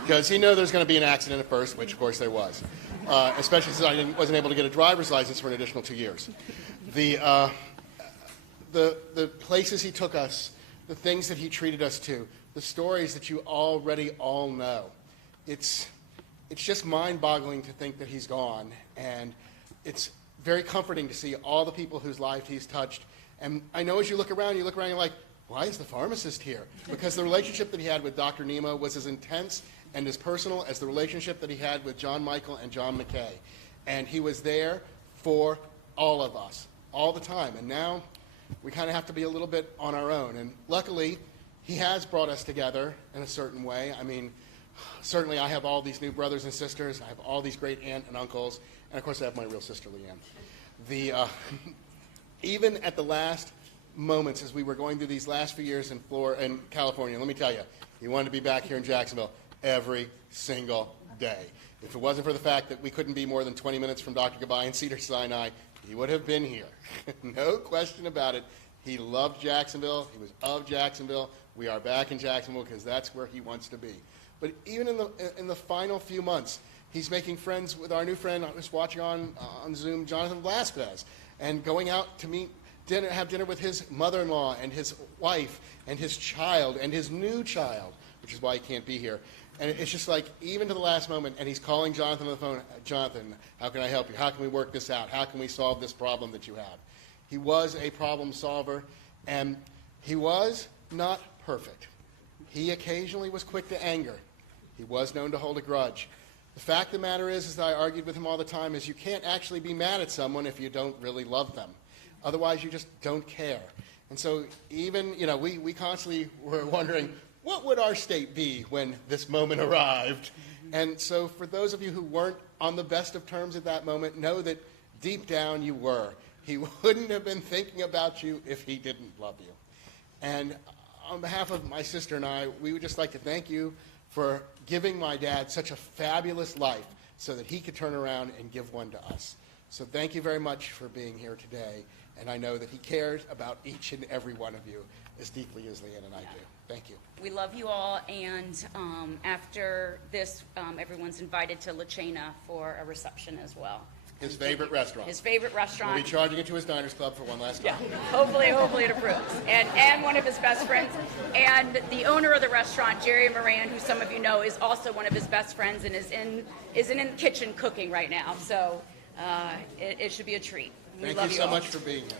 Because he knew there was going to be an accident at first, which, of course, there was. Especially since I wasn't able to get a driver's license for an additional 2 years. The places he took us, the things that he treated us to, the stories that you already all know. It's just mind-boggling to think that he's gone. And it's very comforting to see all the people whose lives he's touched. And I know as you look around, you're like, why is the pharmacist here? Because the relationship that he had with Dr. Nemo was as intense and as personal as the relationship that he had with John Michael and John McKay. And he was there for all of us, all the time. And now we kind of have to be a little bit on our own. And luckily, he has brought us together in a certain way. I mean, certainly I have all these new brothers and sisters. I have all these great aunt and uncles. And, of course, I have my real sister, Leanne. Even at the last moments as we were going through these last few years in California, let me tell you, he wanted to be back here in Jacksonville every single day. If it wasn't for the fact that we couldn't be more than 20 minutes from Dr. Gabai in Cedars-Sinai, he would have been here. No question about it. He loved Jacksonville. He was of Jacksonville. We are back in Jacksonville because that's where he wants to be. But even in the final few months, he's making friends with our new friend I was watching on Zoom, Jonathan Velasquez, and going out to have dinner with his mother-in-law and his wife and his child and his new child, which is why he can't be here. And it's just like, even to the last moment, and he's calling Jonathan on the phone, Jonathan, how can I help you? How can we work this out? How can we solve this problem that you have? He was a problem solver, and he was not perfect. He occasionally was quick to anger. He was known to hold a grudge. The fact of the matter is that I argued with him all the time, is you can't actually be mad at someone if you don't really love them. Otherwise, you just don't care. And so even, we constantly were wondering, what would our state be when this moment arrived? And so for those of you who weren't on the best of terms at that moment, know that deep down you were. He wouldn't have been thinking about you if he didn't love you. And on behalf of my sister and I, we would just like to thank you for giving my dad such a fabulous life so that he could turn around and give one to us. So thank you very much for being here today. And I know that he cares about each and every one of you as deeply as Leanne and I do. Thank you. We love you all, and after this, everyone's invited to La Chena for a reception as well. His favorite restaurant. His favorite restaurant. We'll be charging it to his Diners Club for one last time. Yeah, hopefully it approves. And one of his best friends. And the owner of the restaurant, Jerry Moran, who some of you know, is also one of his best friends and is in the kitchen cooking right now. So it should be a treat. We Thank love you so all. much for being here.